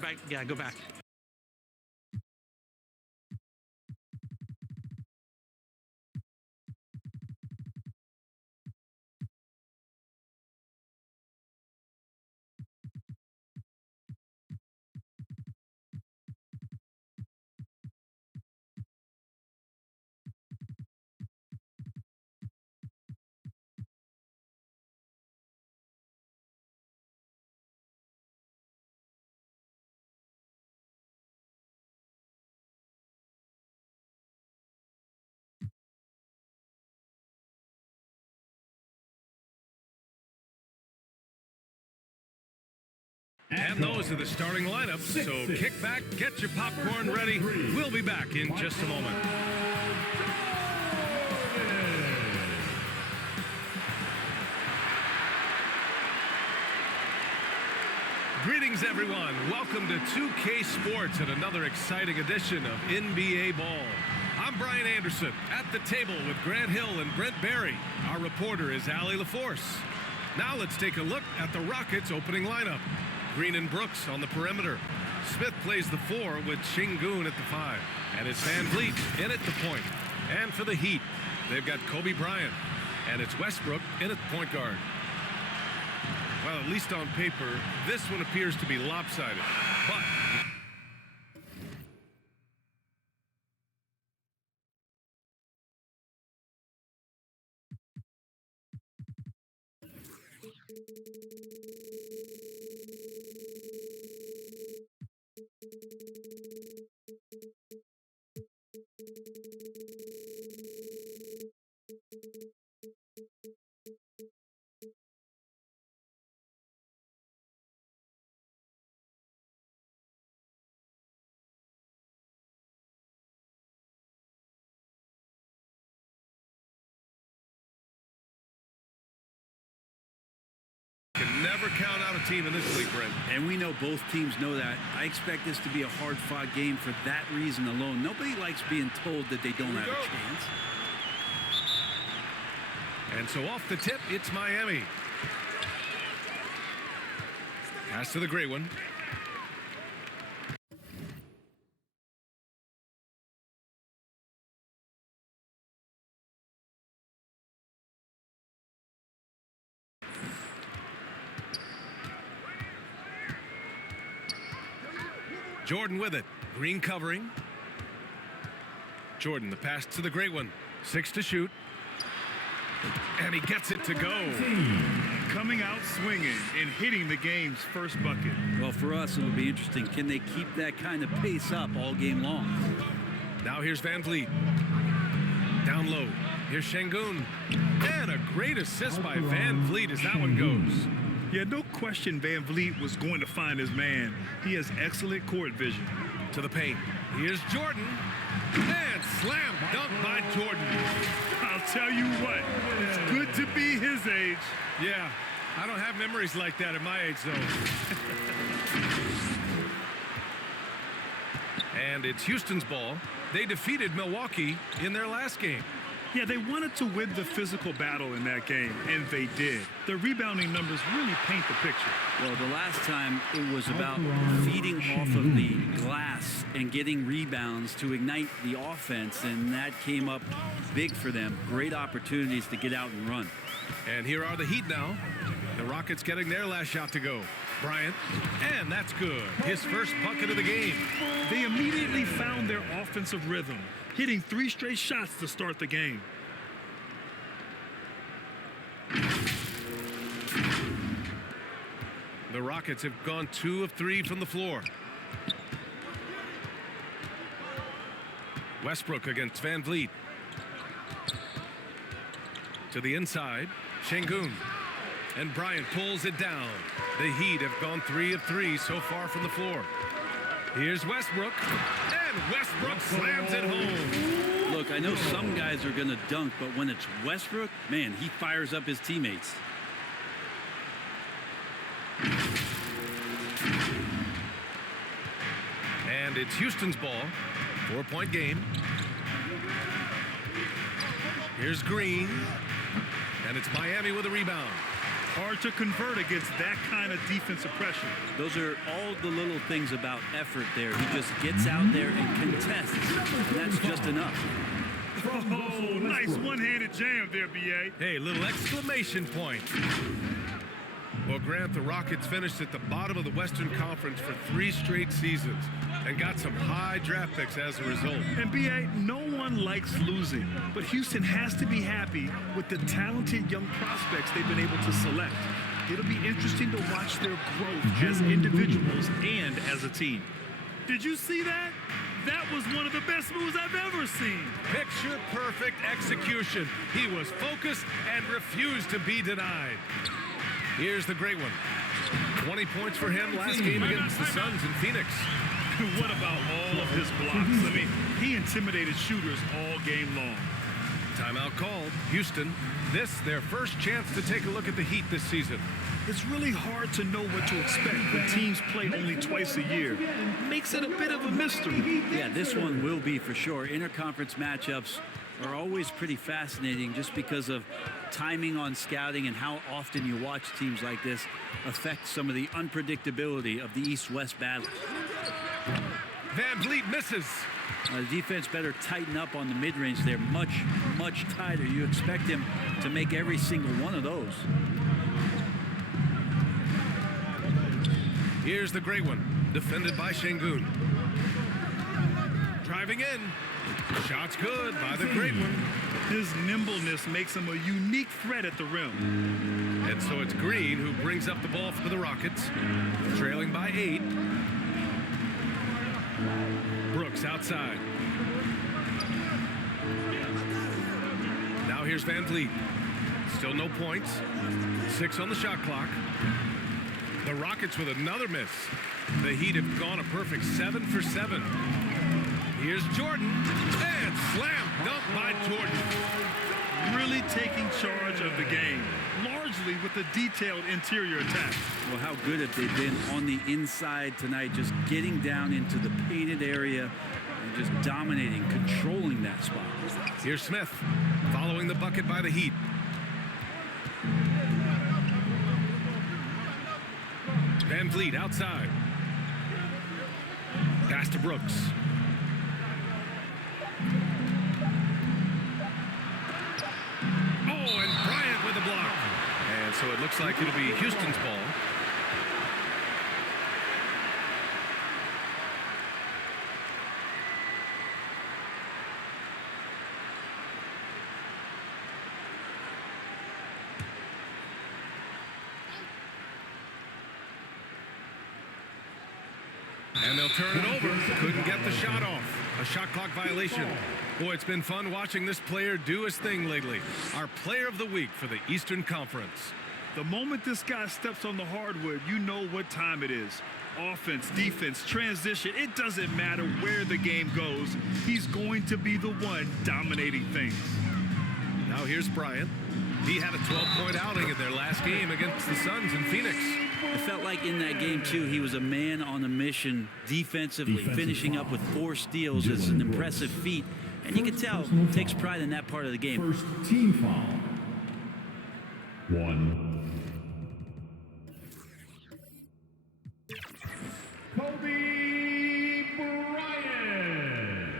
back. Yeah, go back. And those are the starting lineups, so kick back, get your popcorn ready. We'll be back in just a moment. Greetings, everyone. Welcome to 2K Sports and another exciting edition of NBA Ball. I'm Brian Anderson at the table with Grant Hill and Brent Barry. Our reporter is Allie LaForce. Now let's take a look at the Rockets' opening lineup. Green and Brooks on the perimeter. Smith plays the 4 with Sengun at the 5. And it's Van Vliet in at the point. And for the Heat, they've got Kobe Bryant. And it's Westbrook in at the point guard. Well, at least on paper, this one appears to be lopsided. But can never count out a team in this league, Brent. And we know both teams know that. I expect this to be a hard-fought game for that reason alone. Nobody likes being told that they don't have a chance. And so off the tip, it's Miami. Pass to the gray one. Jordan with it. Green covering. Jordan, the pass to the great one. 6 to shoot. And he gets it to go. Coming out swinging and hitting the game's first bucket. Well, for us, it'll be interesting. Can they keep that kind of pace up all game long? Now here's Van Vliet. Down low. Here's Sengun. And a great assist by Van Vliet as that one goes. Yeah, no question Van Vliet was going to find his man. He has excellent court vision. To the paint. Here's Jordan. And slam dunk by Jordan. I'll tell you what, it's good to be his age. Yeah, I don't have memories like that at my age, though. And it's Houston's ball. They defeated Milwaukee in their last game. Yeah, they wanted to win the physical battle in that game, and they did. Their rebounding numbers really paint the picture. Well, the last time it was about feeding off of the glass and getting rebounds to ignite the offense, and that came up big for them. Great opportunities to get out and run. And here are the Heat now. The Rockets getting their last shot to go. Bryant, and that's good. His first bucket of the game. They immediately found their offensive rhythm, hitting 3 straight shots to start the game. The Rockets have gone 2 of 3 from the floor. Westbrook against Van Vliet. To the inside, Sengun. And Bryant pulls it down. The Heat have gone 3 of 3 so far from the floor. Here's Westbrook. And Westbrook slams it home. Look, I know some guys are going to dunk, but when it's Westbrook, man, he fires up his teammates. And it's Houston's ball. 4-point game. Here's Green. And it's Miami with a rebound. Hard to convert against that kind of defensive pressure. Those are all the little things about effort there. He just gets out there and contests, and that's just enough. Oh, nice one-handed jam there, B.A. Hey, little exclamation point. Well, Grant, the Rockets finished at the bottom of the Western Conference for 3 straight seasons and got some high draft picks as a result. And B.A., no one likes losing, but Houston has to be happy with the talented young prospects they've been able to select. It'll be interesting to watch their growth as individuals and as a team. Did you see that? That was one of the best moves I've ever seen. Picture-perfect execution. He was focused and refused to be denied. Here's the great one. 20 points for him last game against the Suns in Phoenix. What about all of his blocks? I mean, he intimidated shooters all game long. Timeout called. Houston, this their first chance to take a look at the Heat this season. It's really hard to know what to expect when teams play only twice a year. Makes it a bit of a mystery. Yeah, this one will be for sure. Interconference matchups are always pretty fascinating just because of timing on scouting and how often you watch teams like this affect some of the unpredictability of the East-West battles. Van Vliet misses. The defense better tighten up on the mid-range. They're much, much tighter. You expect him to make every single one of those. Here's the great one, defended by Şengün. Driving in. Shot's good by the great one. His nimbleness makes him a unique threat at the rim. And so it's Green who brings up the ball for the Rockets, trailing by 8. Brooks outside. Now here's Van Vliet. Still no points. 6 on the shot clock. The Rockets with another miss. The Heat have gone a perfect 7 for 7. Here's Jordan, and slam dunk by Jordan. Really taking charge of the game, largely with a detailed interior attack. Well, how good have they been on the inside tonight, just getting down into the painted area and just dominating, controlling that spot. Here's Smith, following the bucket by the Heat. Van Vliet outside. Pass to Brooks. Oh, and Bryant with the block. And so it looks like it'll be Houston's ball. And they'll turn it over. Couldn't get the shot off. A shot clock violation. Boy, it's been fun watching this player do his thing lately. Our player of the week for the Eastern Conference. The moment this guy steps on the hardwood, you know what time it is. Offense, defense, transition, it doesn't matter where the game goes. He's going to be the one dominating things. Now here's Bryant. He had a 12-point outing in their last game against the Suns in Phoenix. It felt like in that game, too, he was a man on a mission defensively. Finishing up with 4 steals is an impressive feat. And you can tell he takes pride in that part of the game. First team foul. 1. Kobe Bryant.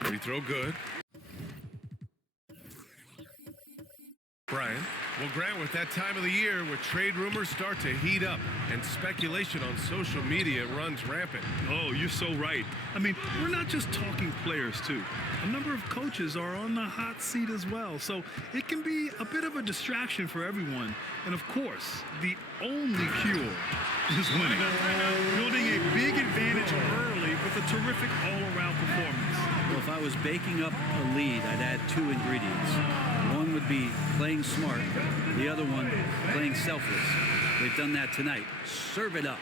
Free throw good. Bryant. Well, Grant, with that time of the year where trade rumors start to heat up and speculation on social media runs rampant. Oh, you're so right. I mean, we're not just talking players, too. A number of coaches are on the hot seat as well, so it can be a bit of a distraction for everyone. And, of course, the only cure is winning. Building a big advantage early with a terrific all-around performance. Well, if I was baking up a lead, I'd add 2 ingredients. One would be playing smart. The other one, playing selfless. They've done that tonight. Serve it up.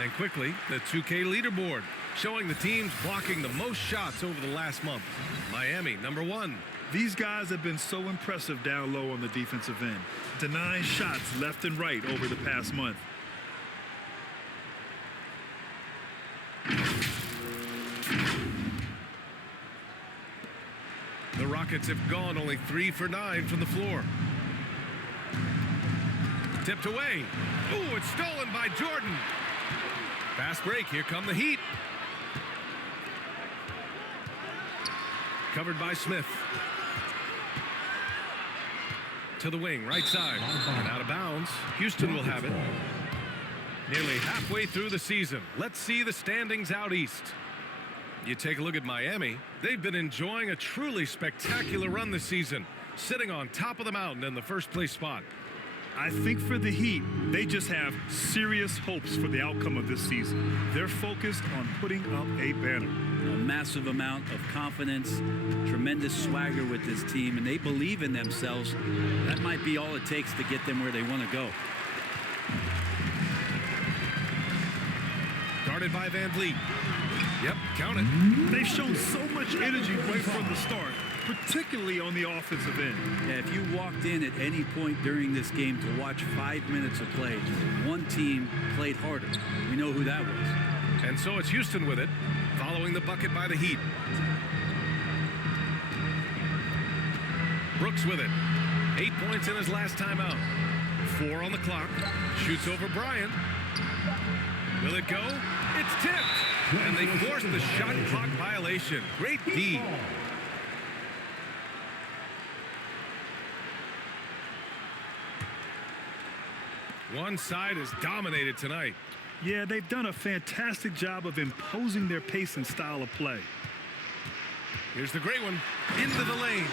And quickly, the 2K leaderboard, showing the teams blocking the most shots over the last month. Miami, number 1. These guys have been so impressive down low on the defensive end, denying shots left and right over the past month. Rockets have gone only 3 for 9 from the floor. Tipped away. Ooh, it's stolen by Jordan. Fast break. Here come the Heat. Covered by Smith. To the wing, right side. And out of bounds. Houston will have it. Nearly halfway through the season. Let's see the standings out east. You take a look at Miami. They've been enjoying a truly spectacular run this season, sitting on top of the mountain in the first place spot. I think for the Heat, they just have serious hopes for the outcome of this season. They're focused on putting up a banner. A massive amount of confidence, tremendous swagger with this team, and they believe in themselves. That might be all it takes to get them where they want to go. Guarded by Van Vliet. Yep, count it. They've shown so much energy right from the start, particularly on the offensive end. Yeah, if you walked in at any point during this game to watch 5 minutes of play, one team played harder. We know who that was. And so it's Houston with it, following the bucket by the Heat. Brooks with it. 8 points in his last time out. 4 on the clock. Shoots over Bryant. Will it go? It's tipped. And they force the shot clock violation. Great D. One side is dominated tonight. Yeah, they've done a fantastic job of imposing their pace and style of play. Here's the great one. Into the lane.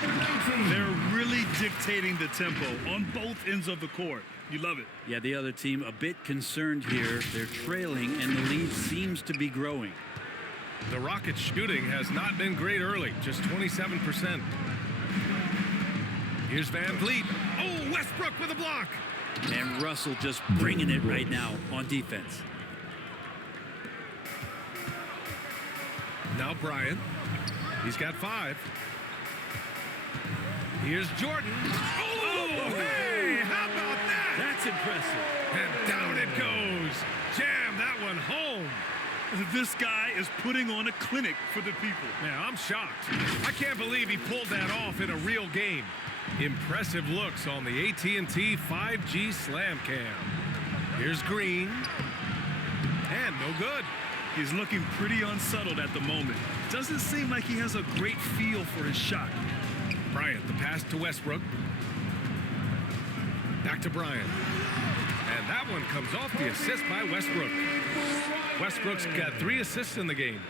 They're really dictating the tempo on both ends of the court. You love it. Yeah, the other team a bit concerned here. They're trailing, and the lead seems to be growing. The Rockets' shooting has not been great early, just 27%. Here's Van Vliet. Oh, Westbrook with a block. And Russell just bringing it right now on defense. Now Bryant. He's got 5. Here's Jordan. Oh, hey, how about that? That's impressive. And down it goes. Jam that one home. This guy is putting on a clinic for the people. Man, I'm shocked. I can't believe he pulled that off in a real game. Impressive looks on the AT&T 5G Slam Cam. Here's Green. And no good. He's looking pretty unsettled at the moment. Doesn't seem like he has a great feel for his shot. Bryant, the pass to Westbrook. Back to Bryant. And that one comes off the assist by Westbrook. Westbrook's got 3 assists in the game.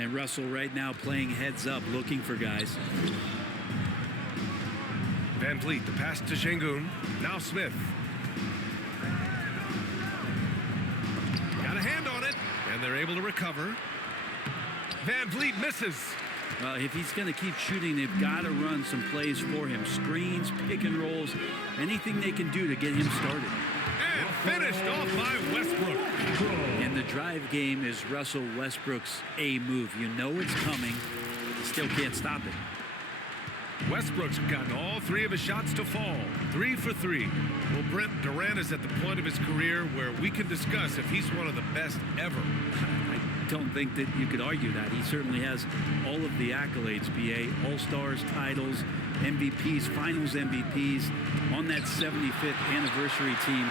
And Russell right now playing heads up, looking for guys. Van Vliet, the pass to Şengün. Now Smith. Got a hand on it, and they're able to recover. Van Vliet misses. Well, if he's going to keep shooting, they've got to run some plays for him. Screens, pick and rolls, anything they can do to get him started. And finished off by Westbrook. And the drive game is Russell Westbrook's A move. You know it's coming, you still can't stop it. Westbrook's gotten all 3 of his shots to fall. 3 for 3. Well, Brent, Durant is at the point of his career where we can discuss if he's one of the best ever. I don't think that you could argue that. He certainly has all of the accolades, BA. All-Stars, titles, MVPs, Finals MVPs. On that 75th anniversary team,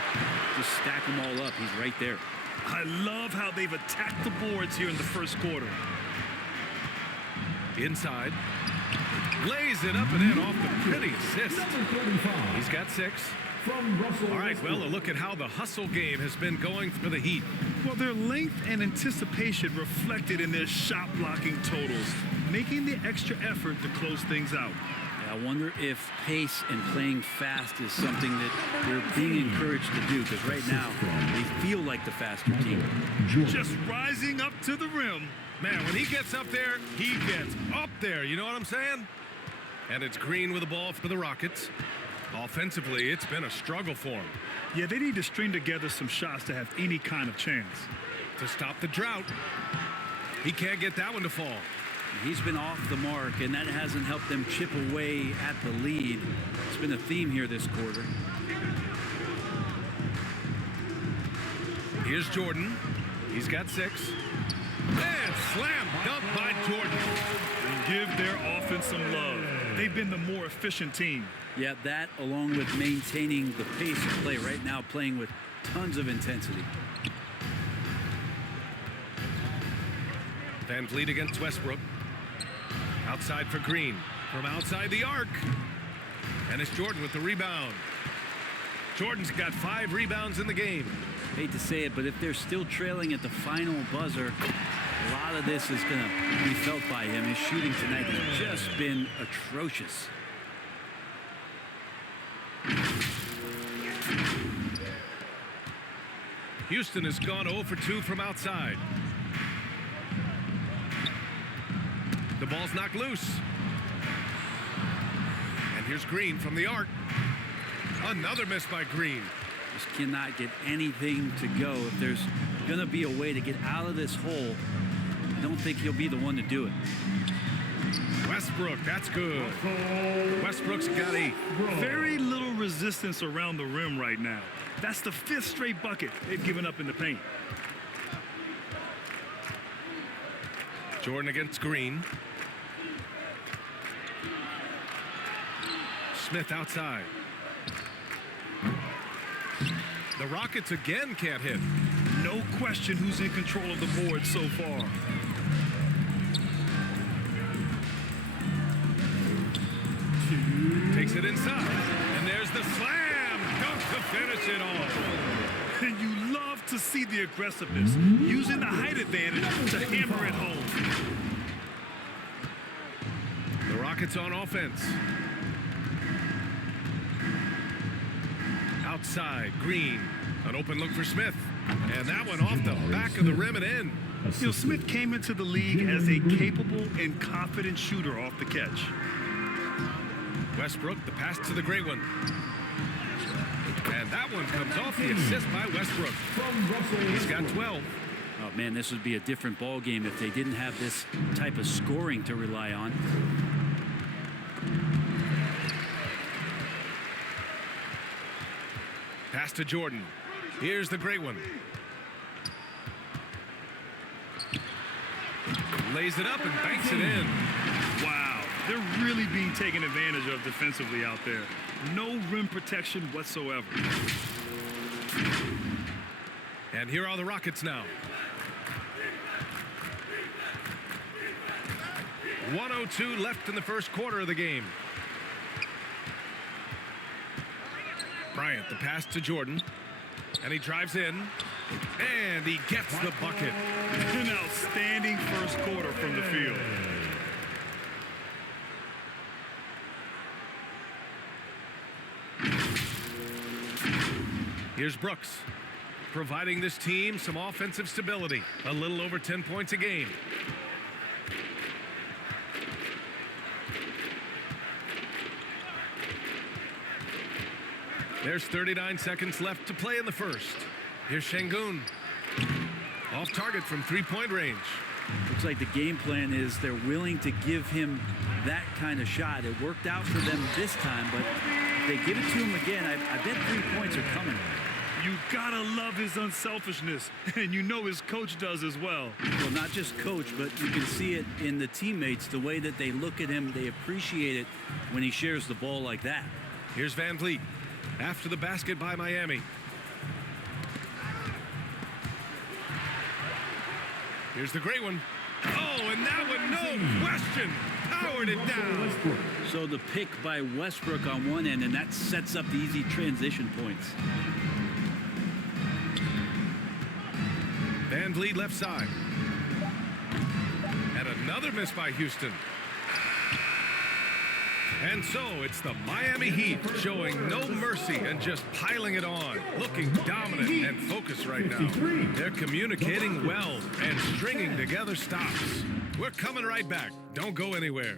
just stack them all up. He's right there. I love how they've attacked the boards here in the first quarter. Inside. Lays it up and in off the pretty assist. He's got 6. All right, well, a look at how the hustle game has been going for the Heat. Well, their length and anticipation reflected in their shot blocking totals, making the extra effort to close things out. I wonder if pace and playing fast is something that they're being encouraged to do, because right now they feel like the faster team. Just rising up to the rim. Man, when he gets up there, he gets up there. You know what I'm saying? And it's Green with the ball for the Rockets. Offensively, it's been a struggle for him. Yeah, they need to string together some shots to have any kind of chance. To stop the drought. He can't get that one to fall. He's been off the mark, and that hasn't helped them chip away at the lead. It's been a theme here this quarter. Here's Jordan. He's got 6. And Slam dunk by Jordan. And give their offense some love. They've been the more efficient team. Yeah, that along with maintaining the pace of play right now, playing with tons of intensity. Van Vliet against Westbrook. Outside for Green. From outside the arc. And it's Jordan with the rebound. Jordan's got 5 rebounds in the game. Hate to say it, but if they're still trailing at the final buzzer, a lot of this is going to be felt by him. His shooting tonight has just been atrocious. Houston has gone 0 for 2 from outside. The ball's knocked loose. And here's Green from the arc. Another miss by Green. Just cannot get anything to go. If there's going to be a way to get out of this hole, I don't think he'll be the one to do it. Westbrook, that's good. Westbrook's got 8. Very little resistance around the rim right now. That's the 5th straight bucket they've given up in the paint. Jordan against Green. Smith outside. The Rockets again can't hit. No question who's in control of the board so far. Takes it inside. And there's the slam dunk to finish it off. And you love to see the aggressiveness, using the height advantage to hammer it home. The Rockets on offense. Outside, Green. An open look for Smith. And that one off the back of the rim and in. You know, Smith came into the league as a capable and confident shooter off the catch. Westbrook, the pass to the great one. And that one comes off the assist by Westbrook. He's got 12. Oh, man, this would be a different ball game if they didn't have this type of scoring to rely on. Pass to Jordan. Here's the great one. Lays it up and banks it in. Wow, they're really being taken advantage of defensively out there. No rim protection whatsoever. And here are the Rockets now. 1:02 left in the first quarter of the game. Bryant, the pass to Jordan. And he drives in. And he gets the bucket. An outstanding first quarter from the field. Here's Brooks, providing this team some offensive stability. A little over 10 points a game. There's 39 seconds left to play in the first. Here's Şengün. Off target from three-point range. Looks like the game plan is they're willing to give him that kind of shot. It worked out for them this time, but if they give it to him again, I bet 3 points are coming. You gotta love his unselfishness, and you know his coach does as well. Well, not just coach, but you can see it in the teammates, the way that they look at him. They appreciate it when he shares the ball like that. Here's Van Vliet after the basket by Miami. Here's the great one. Oh, and that one, no question, powered it down. So the pick by Westbrook on one end, and that sets up the easy transition points. Van Vliet left side. And another miss by Houston. And so it's the Miami Heat showing no mercy and just piling it on, looking dominant and focused right now. They're communicating well and stringing together stops. We're coming right back. Don't go anywhere.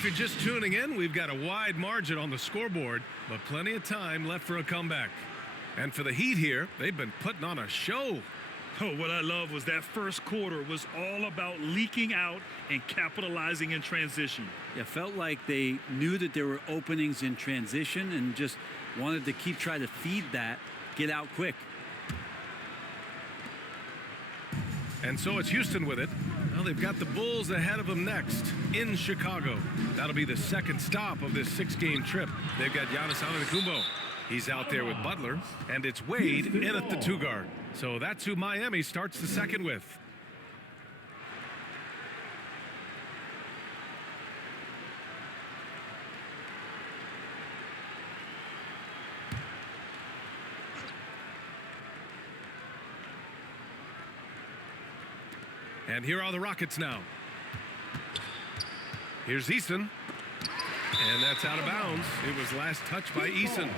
if you're just tuning in, we've got a wide margin on the scoreboard, but plenty of time left for a comeback. And for the Heat here, they've been putting on a show. Oh, what I love was that first quarter was all about leaking out and capitalizing in transition. It felt like they knew that there were openings in transition and just wanted to keep trying to feed that, get out quick. And so it's Houston with it. Well, they've got the Bulls ahead of them next in Chicago. That'll be the second stop of this 6-game trip. They've got Giannis Antetokounmpo. He's out there with Butler, and it's Wade in at the 2-guard. So that's who Miami starts the second with. And here are the Rockets now. Here's Eason. And that's out of bounds. It was last touched by Eason.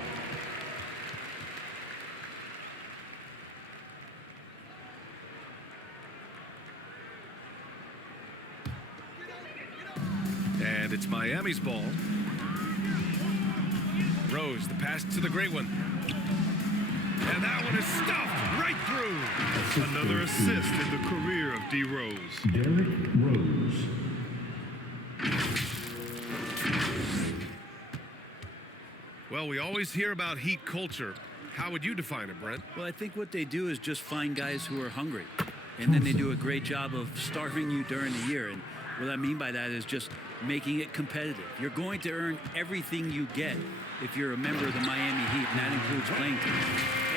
And it's Miami's ball. Rose, the pass to the great one. And that one is stuffed right through. Another assist in the career of D. Rose. Derrick Rose. Well, we always hear about Heat culture. How would you define it, Brent? Well, I think what they do is just find guys who are hungry. And then they do a great job of starving you during the year. And what I mean by that is just making it competitive. You're going to earn everything you get if you're a member of the Miami Heat, and that includes playing time.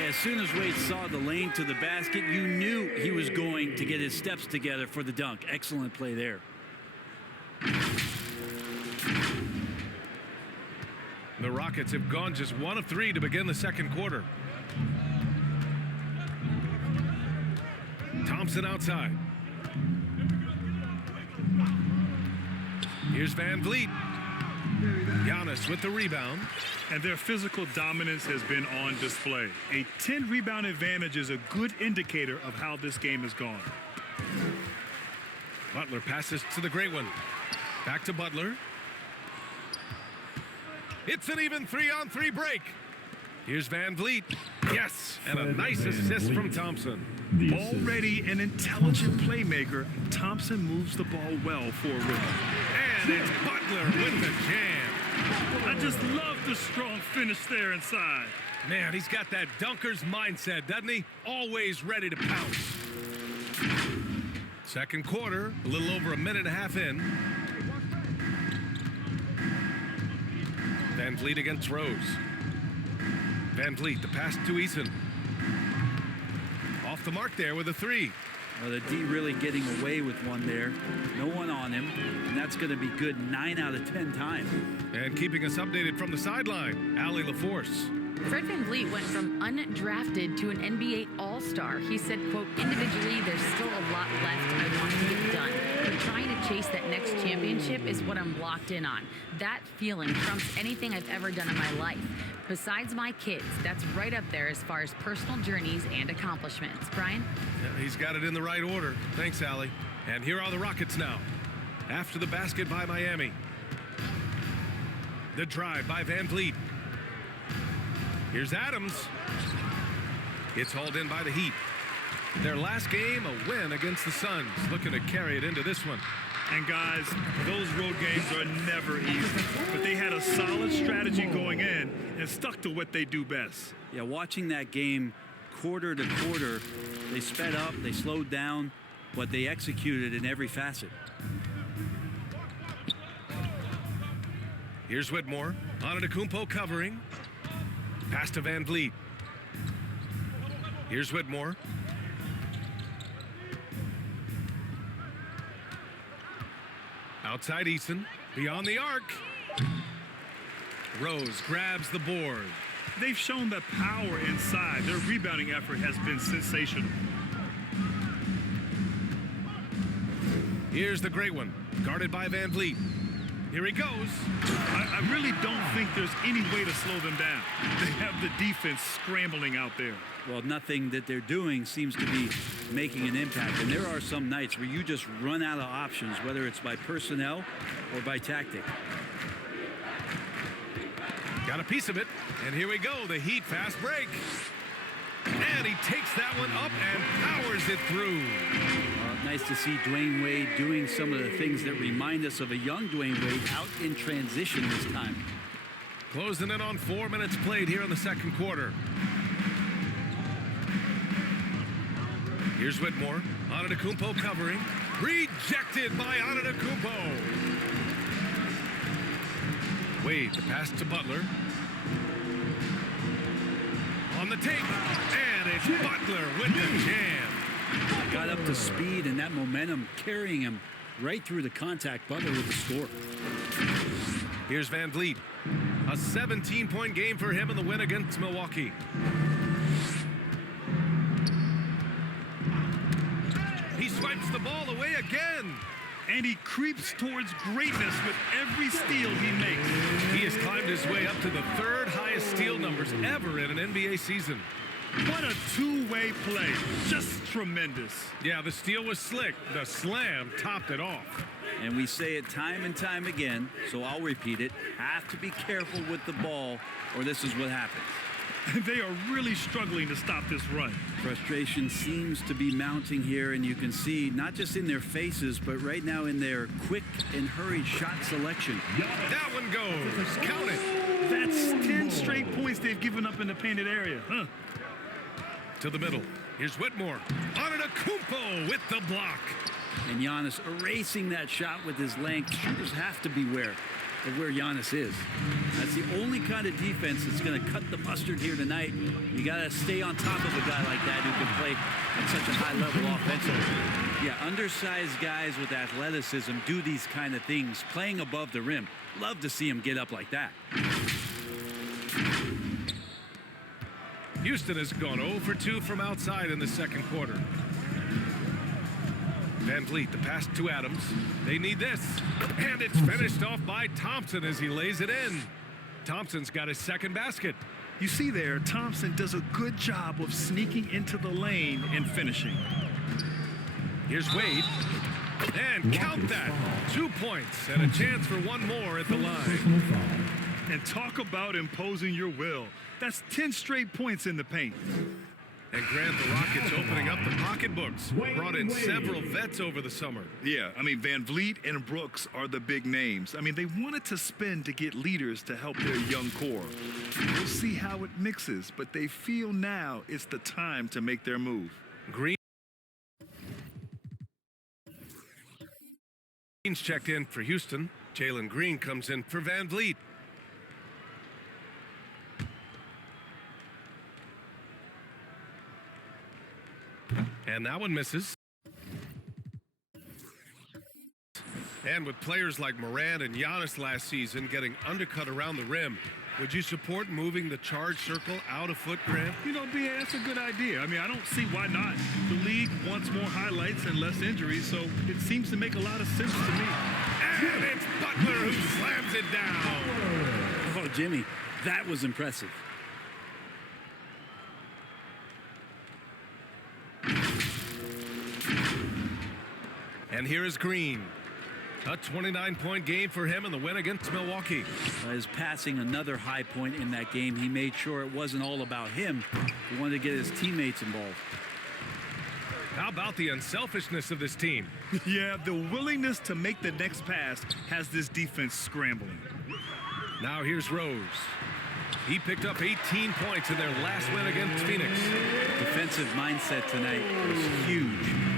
As soon as Wade saw the lane to the basket, you knew he was going to get his steps together for the dunk. Excellent play there. The Rockets have gone just 1 of 3 to begin the second quarter. Thompson outside. Here's Van Vliet. Giannis with the rebound. And their physical dominance has been on display. A 10-rebound advantage is a good indicator of how this game has gone. Butler passes to the great one. Back to Butler. It's an even 3-on-3 break. Here's Van Vliet. Yes, and a nice assist from Thompson. Already an intelligent playmaker, Thompson moves the ball well for a rookie. And it's Butler with the jam. I just love the strong finish there inside. Man, he's got that dunker's mindset, doesn't he? Always ready to pounce. Second quarter, a little over a minute and a half in. Van Vliet against Rose. Van Vliet, the pass to Eason. Off the mark there with a 3. Well, the D really getting away with one there. No one on him, and that's going to be good 9 out of 10 times. And keeping us updated from the sideline, Allie LaForce. Fred VanVleet went from undrafted to an NBA All-Star. He said, quote, individually, there's still a lot left I want to get done. But trying to chase that next championship is what I'm locked in on. That feeling trumps anything I've ever done in my life. Besides my kids, that's right up there as far as personal journeys and accomplishments. Brian? Yeah, he's got it in the right order. Thanks, Allie. And here are the Rockets now. After the basket by Miami. The drive by Van Vliet. Here's Adams. It's hauled in by the Heat. Their last game, a win against the Suns. Looking to carry it into this one. And guys, those road games are never easy. But they had a solid strategy going in and stuck to what they do best. Yeah, watching that game quarter to quarter, they sped up, they slowed down, but they executed in every facet. Here's Whitmore. Antetokounmpo covering. Pass to Van Vliet. Here's Whitmore. Outside Eason. Beyond the arc. Rose grabs the board. They've shown the power inside. Their rebounding effort has been sensational. Here's the great one. Guarded by Van Vliet. Here he goes. I really don't think there's any way to slow them down. They have the defense scrambling out there. Well, nothing that they're doing seems to be making an impact. And there are some nights where you just run out of options, whether it's by personnel or by tactic. Got a piece of it. And here we go. The Heat fast break. And he takes that one up and powers it through. Nice to see Dwayne Wade doing some of the things that remind us of a young Dwayne Wade out in transition this time. Closing in on 4 minutes played here in the second quarter. Here's Whitmore. Antetokounmpo covering. Rejected by Antetokounmpo. Wade, the pass to Butler. On the take. And it's Butler with the jam. Got up to speed, and that momentum carrying him right through the contact. Butler with the score. Here's Van Vliet. A 17-point game for him in the win against Milwaukee. He swipes the ball away again. And he creeps towards greatness with every steal he makes. He has climbed his way up to the third highest steal numbers ever in an NBA season. What a two-way play. Just tremendous. Yeah, the steal was slick. The slam topped it off. And we say it time and time again, so I'll repeat it. Have to be careful with the ball, or this is what happens. They are really struggling to stop this run. Frustration seems to be mounting here, and you can see not just in their faces, but right now in their quick and hurried shot selection. That one goes. Count it. That's 10 straight points they've given up in the painted area. To the middle. Here's Whitmore. Antetokounmpo with the block. And Giannis erasing that shot with his length. Shooters have to beware of where Giannis is. That's the only kind of defense that's going to cut the mustard here tonight. You got to stay on top of a guy like that who can play at such a high level offensively. Yeah, undersized guys with athleticism do these kind of things, playing above the rim. Love to see him get up like that. Houston has gone 0 for 2 from outside in the second quarter. Van Vliet, the pass to Adams. They need this. And it's finished off by Thompson as he lays it in. Thompson's got his second basket. You see there, Thompson does a good job of sneaking into the lane and finishing. Here's Wade. And count that. 2 points and a chance for one more at the line. And talk about imposing your will. That's 10 straight points in the paint. And Grant, the Rockets opening up the pocketbooks. Brought in several vets over the summer. Yeah, I mean, Van Vliet and Brooks are the big names. I mean, they wanted to spend to get leaders to help their young core. We'll see how it mixes, but they feel now it's the time to make their move. Green's checked in for Houston. Jalen Green comes in for Van Vliet. And that one misses. And with players like Morant and Giannis last season getting undercut around the rim, would you support moving the charge circle out a foot, Grant? You know, B.A., that's a good idea. I mean, I don't see why not. The league wants more highlights and less injuries, so it seems to make a lot of sense to me. And it's Butler who slams it down. Oh, Jimmy, that was impressive. And here is Green. A 29-point game for him in the win against Milwaukee. His passing another high point in that game. He made sure it wasn't all about him. He wanted to get his teammates involved. How about the unselfishness of this team? Yeah, the willingness to make the next pass has this defense scrambling. Now here's Rose. He picked up 18 points in their last win against Phoenix. Defensive mindset tonight was huge.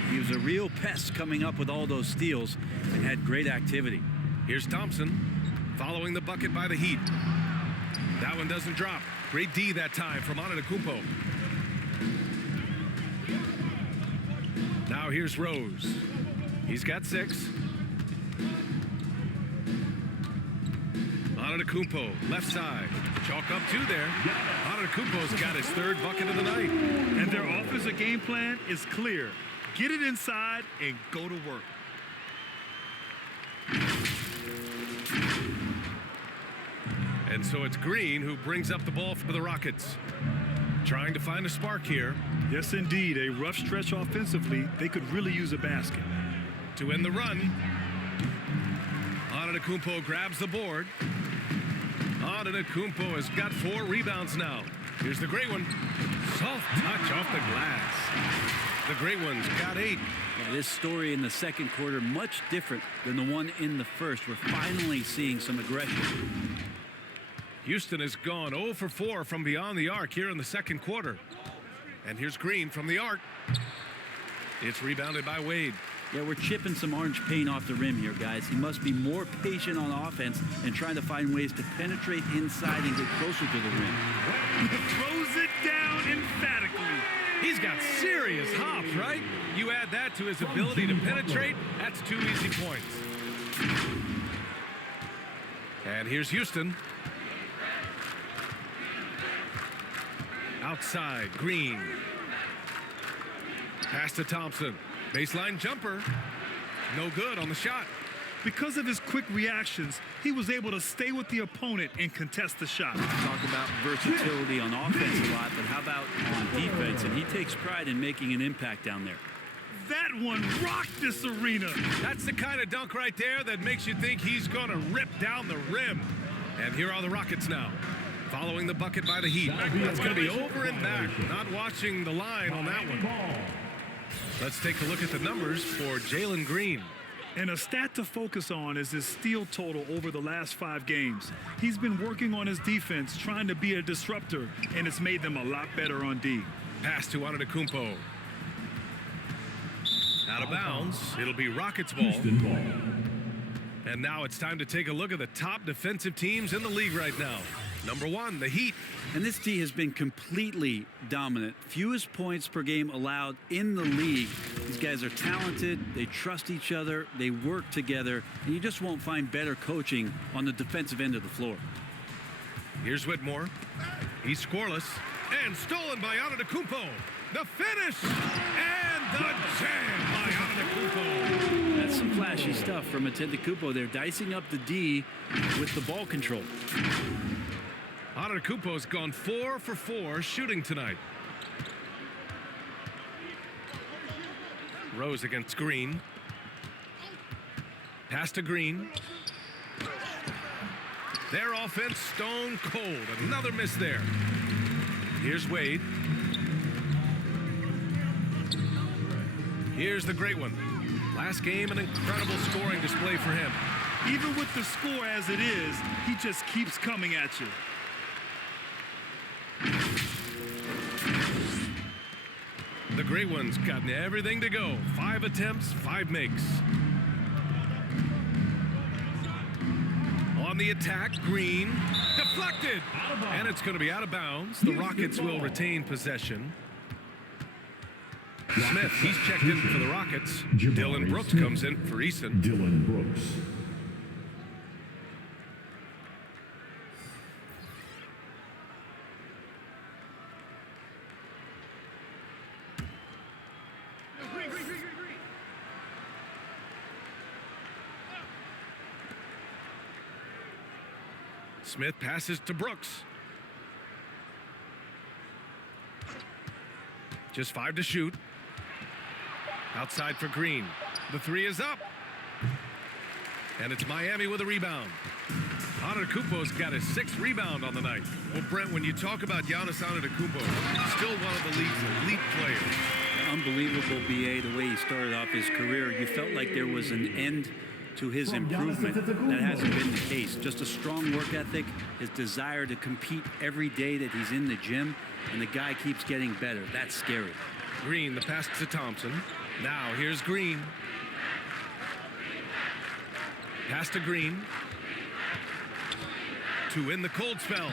He was a real pest coming up with all those steals and had great activity. Here's Thompson following the bucket by the Heat. That one doesn't drop. Great D that time from Antetokounmpo. Now here's Rose. He's got 6. Antetokounmpo, left side. Chalk up 2 there. Antetokounmpo's got his 3rd bucket of the night. And their offensive game plan is clear. Get it inside and go to work. And so it's Green who brings up the ball for the Rockets. Trying to find a spark here. Yes, indeed. A rough stretch offensively. They could really use a basket. To end the run, Antetokounmpo grabs the board. Antetokounmpo has got 4 rebounds now. Here's the great one. Soft touch off the glass. The great one's got 8. Yeah, this story in the second quarter much different than the one in the first. We're finally seeing some aggression. Houston has gone 0 for 4 from beyond the arc here in the second quarter. And here's Green from the arc. It's rebounded by Wade. Yeah, we're chipping some orange paint off the rim here, guys. He must be more patient on offense and trying to find ways to penetrate inside and get closer to the rim. Throws it down emphatically. He's got serious hops, right? You add that to his ability to penetrate, that's 2 easy points. And here's Houston. Outside, Green. Pass to Thompson. Baseline jumper. No good on the shot. Because of his quick reactions, he was able to stay with the opponent and contest the shot. Talk about versatility on offense a lot, but how about on defense? And he takes pride in making an impact down there. That one rocked this arena. That's the kind of dunk right there that makes you think he's going to rip down the rim. And here are the Rockets now, following the bucket by the Heat. That's going to be over and back. Not watching the line on that one. Let's take a look at the numbers for Jalen Green. And a stat to focus on is his steal total over the last 5 games. He's been working on his defense, trying to be a disruptor, and it's made them a lot better on D. Pass to Antetokounmpo. Out of bounds. It'll be Rockets ball. And now it's time to take a look at the top defensive teams in the league right now. Number 1, the Heat. And this team has been completely dominant. Fewest points per game allowed in the league. These guys are talented. They trust each other. They work together. And you just won't find better coaching on the defensive end of the floor. Here's Whitmore. He's scoreless. And stolen by Antetokounmpo. The finish. And the jam by Antetokounmpo. That's some flashy stuff from Antetokounmpo. They're dicing up the D with the ball control. Antetokounmpo's gone 4 for 4 shooting tonight. Rose against Green. Pass to Green. Their offense stone cold. Another miss there. Here's Wade. Here's the great one. Last game, an incredible scoring display for him. Even with the score as it is, he just keeps coming at you. The great one's gotten everything to go. 5 attempts, 5 makes. On the attack, Green. Deflected. And it's going to be out of bounds. The Rockets will retain possession. Smith, he's checked in for the Rockets. Dylan Brooks comes in for Eason. Dylan Brooks. Smith passes to Brooks. Just 5 to shoot. Outside for Green. The 3 is up. And it's Miami with a rebound. Antetokounmpo's got his 6th rebound on the night. Well, Brent, when you talk about Giannis Antetokounmpo, still one of the league's elite players. Unbelievable, BA, the way he started off his career. You felt like there was an end to his improvement. That hasn't been the case. Just a strong work ethic, his desire to compete every day that he's in the gym, and the guy keeps getting better. That's scary. Green, the pass to Thompson. Now here's Green. Pass to Green. To win the cold spell.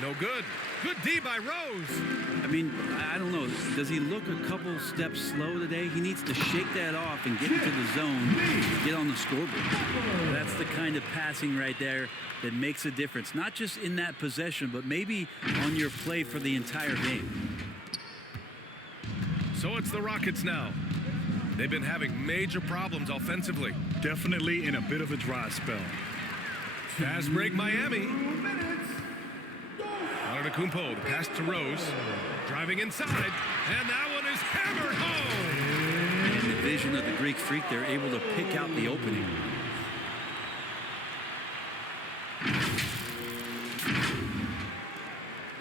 No good. Good D by Rose. I mean, I don't know. Does he look a couple steps slow today? He needs to shake that off and get into the zone and get on the scoreboard. That's the kind of passing right there that makes a difference. Not just in that possession, but maybe on your play for the entire game. So it's the Rockets now. They've been having major problems offensively. Definitely in a bit of a dry spell. Fast break Miami. Antetokounmpo, the pass to Rose. Driving inside, and that one is hammered home. And the vision of the Greek Freak, they're able to pick out the opening.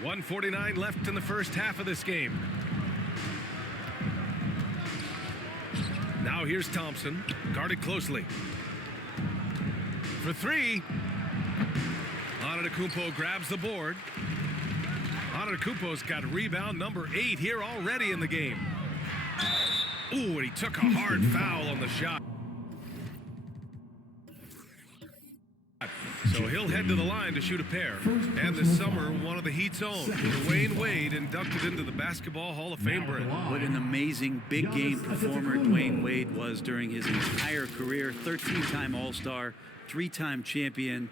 .149 left in the first half of this game. Now here's Thompson, guarded closely. For three. Antetokounmpo grabs the board. Antetokounmpo's got rebound number 8 here already in the game. Ooh, and he took a hard foul on the shot. So he'll head to the line to shoot a pair. And this summer, one of the Heat's own, Dwayne Wade, inducted into the Basketball Hall of Fame. What an amazing big game performer Dwayne Wade was during his entire career. 13-time All-Star, 3-time champion,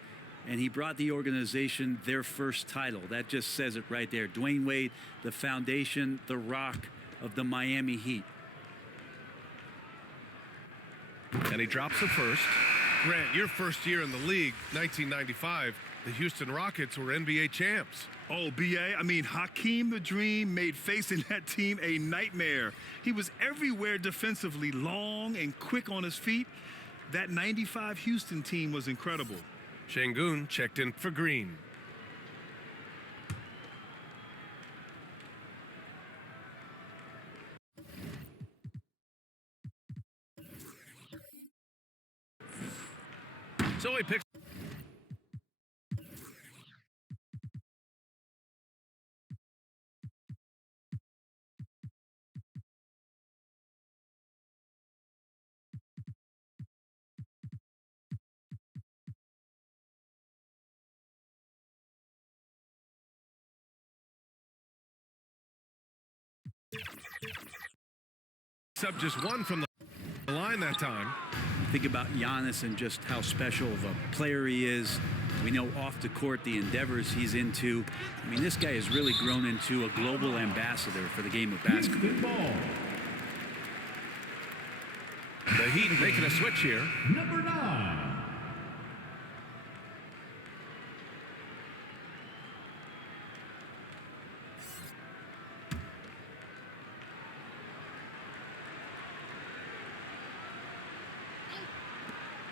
and he brought the organization their first title. That just says it right there. Dwayne Wade, the foundation, the rock of the Miami Heat. And he drops the first. Grant, your first year in the league, 1995, the Houston Rockets were NBA champs. Oh, B.A., I mean, Hakeem the Dream made facing that team a nightmare. He was everywhere defensively, long and quick on his feet. That 95 Houston team was incredible. Şengün checked in for Green. So he picks. Up just one from the line that time. Think about Giannis and just how special of a player he is. We know off the court the endeavors he's into. I mean, this guy has really grown into a global ambassador for the game of basketball. The Heat making a switch here. Number 9.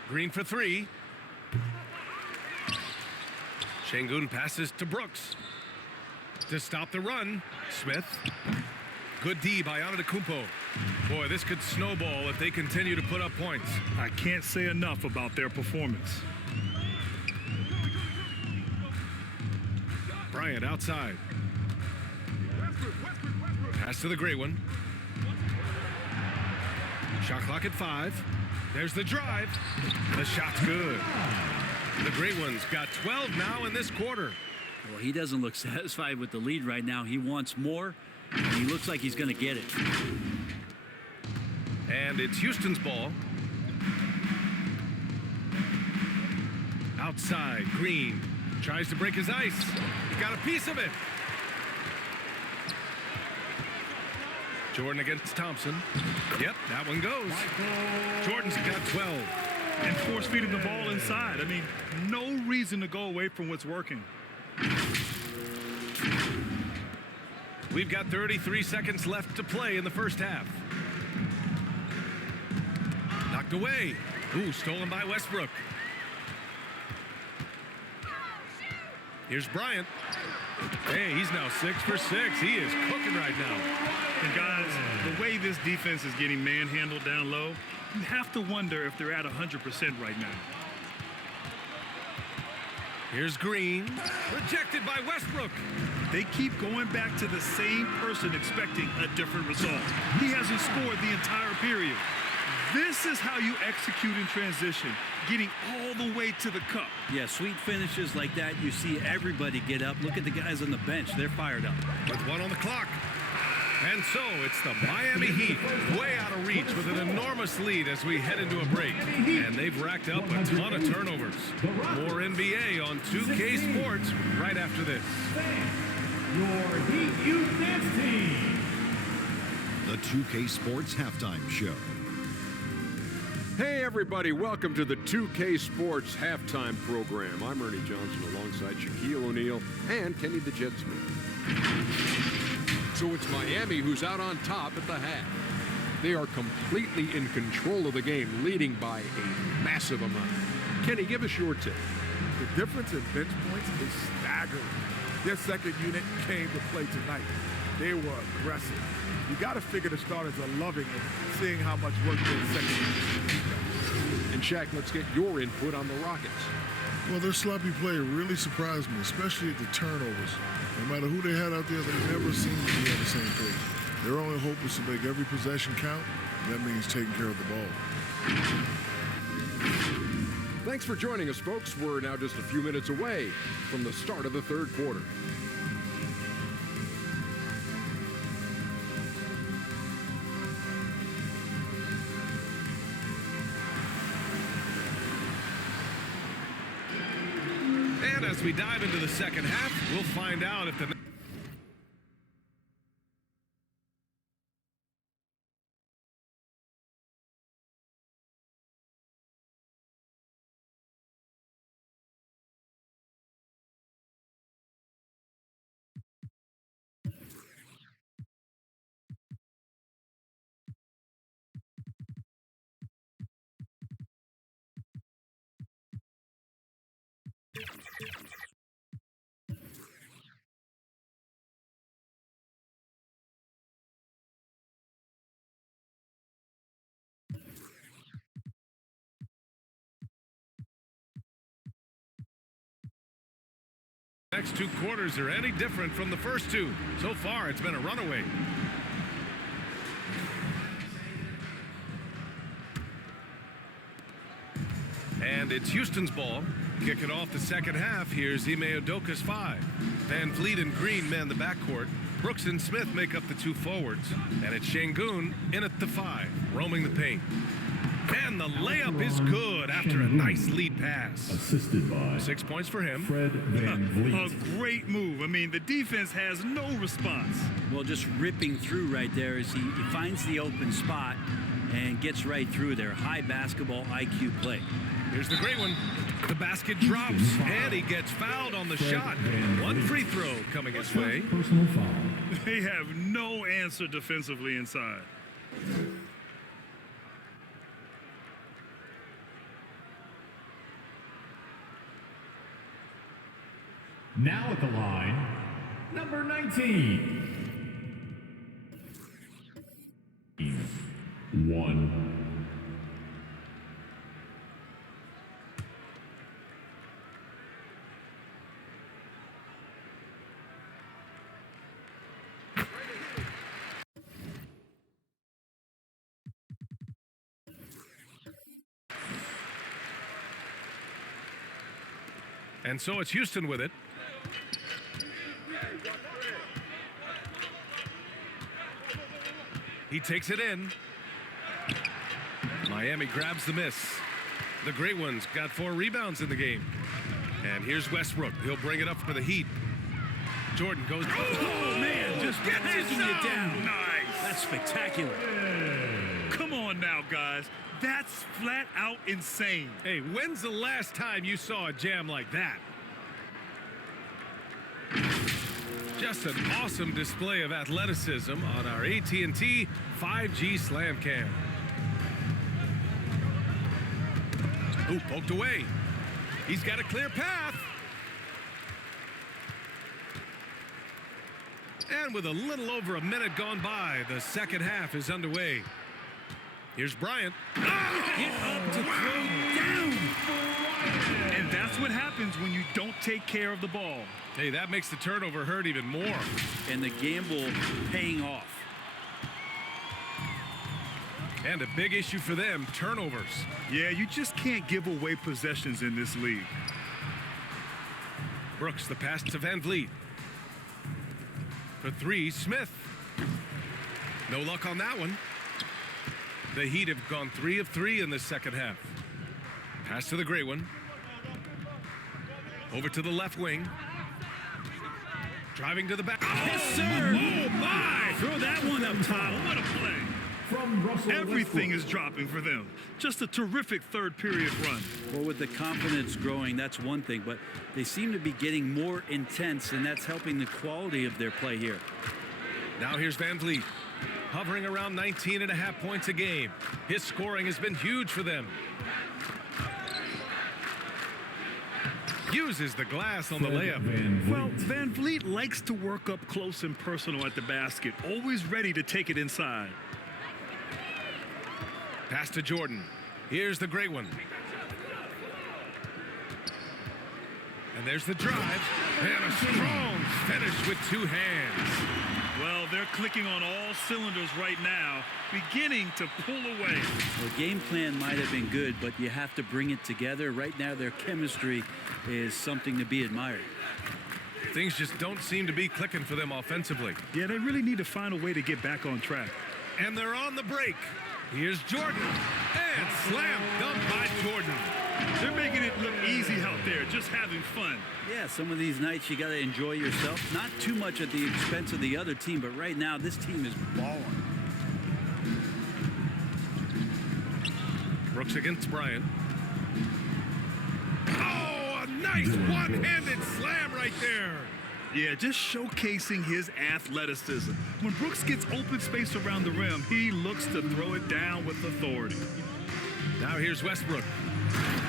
Green for three. Şengün passes to Brooks. To stop the run, Smith. Good D by Antetokounmpo. Boy, this could snowball if they continue to put up points. I can't say enough about their performance. Bryant outside. Pass to the gray one. Shot clock at 5. There's the drive. The shot's good. The Great One's got 12 now in this quarter. Well, he doesn't look satisfied with the lead right now. He wants more, and he looks like he's going to get it. And it's Houston's ball. Outside, Green tries to break his ice. He's got a piece of it. Jordan against Thompson. Yep, that one goes. Jordan's got 12. And force feeding the ball inside. I mean, no reason to go away from what's working. We've got 33 seconds left to play in the first half. Knocked away. Ooh, stolen by Westbrook. Here's Bryant. Hey, he's now 6 for 6. He is cooking right now. And guys, the way this defense is getting manhandled down low, you have to wonder if they're at 100% right now. Here's Green. Rejected by Westbrook. They keep going back to the same person expecting a different result. He hasn't scored the entire period. This is how you execute in transition, getting all the way to the cup. Yeah, sweet finishes like that, you see everybody get up. Look at the guys on the bench. They're fired up. With 1 on the clock. And so it's the Miami Heat way out of reach with an enormous lead as we head into a break. And they've racked up a ton of turnovers. More NBA on 2K Sports right after this. Your Heat Youth Dance Team. The 2K Sports Halftime Show. Hey everybody, welcome to the 2K Sports halftime program. I'm Ernie Johnson alongside Shaquille O'Neal and Kenny the Jet Smith. So it's Miami who's out on top at the half. They are completely in control of the game, leading by a massive amount. Kenny, give us your take. The difference in bench points is staggering. Their second unit came to play tonight. They were aggressive. You got to figure the starters are loving it, seeing how much work their second unit. And Shaq, let's get your input on the Rockets. Well, their sloppy play really surprised me, especially at the turnovers. No matter who they had out there, they never seemed to be on the same page. Their only hope is to make every possession count, and that means taking care of the ball. Thanks for joining us, folks. We're now just a few minutes away from the start of the third quarter. And as we dive into the second half, we'll find out if the next two quarters are any different from the first two. So far, it's been a runaway. And it's Houston's ball. Kicking off the second half, here's Ime Udoka's 5. Van Vliet and Green man the backcourt. Brooks and Smith make up the two forwards. And it's Şengün in at the 5, roaming the paint. And the layup is good after a nice lead pass. Assisted by 6 points for him. Fred Van Vliet. A great move. I mean, the defense has no response. Well, just ripping through right there as he finds the open spot and gets right through there. High basketball IQ play. Here's the great one. The basket drops, and he gets fouled on the shot. One free throw coming his way. Personal foul. They have no answer defensively inside. Now at the line, number 19. 1. And so it's Houston with it. He takes it in. Miami grabs the miss. The great ones got 4 rebounds in the game. And here's Westbrook. He'll bring it up for the Heat. Jordan goes. Oh, man, just gets you down. Nice. That's spectacular. Come on now, guys. That's flat out insane. Hey, when's the last time you saw a jam like that? Just an awesome display of athleticism on our AT&T 5G Slam Cam. Ooh, poked away. He's got a clear path. And with a little over a minute gone by, the second half is underway. Here's Bryant. Get up to throw down. And that's what happens when you don't take care of the ball. Hey, that makes the turnover hurt even more. And the gamble paying off. And a big issue for them, turnovers. Yeah, you just can't give away possessions in this league. Brooks, the pass to Van Vliet. For 3, Smith. No luck on that one. The Heat have gone 3 of 3 in the second half. Pass to the great one. Over to the left wing. Driving to the back. Yes, sir. Oh, my! Throw that one up top. What a play. from Russell Everything Westbrook. is dropping for them. Just a terrific third period run. Well, with the confidence growing, that's one thing, but they seem to be getting more intense, and that's helping the quality of their play here. Now here's Van Vliet, hovering around 19.5 points a game. His scoring has been huge for them. Uses the glass on the layup. Van Vliet. Well, Van Vliet likes to work up close and personal at the basket, always ready to take it inside. Pass to Jordan. Here's the great one. And there's the drive. And a strong finish with two hands. Well, they're clicking on all cylinders right now, beginning to pull away. The game plan might have been good, but you have to bring it together. Right now, their chemistry is something to be admired. Things just don't seem to be clicking for them offensively. Yeah, they really need to find a way to get back on track. And they're on the break. Here's Jordan. And slam dunk by Jordan. They're making it look easy out there, just having fun. Yeah, some of these nights you got to enjoy yourself. Not too much at the expense of the other team, but right now this team is balling. Brooks against Bryant. Oh, a nice one-handed slam right there. Yeah, just showcasing his athleticism. When Brooks gets open space around the rim, he looks to throw it down with authority. Now here's Westbrook.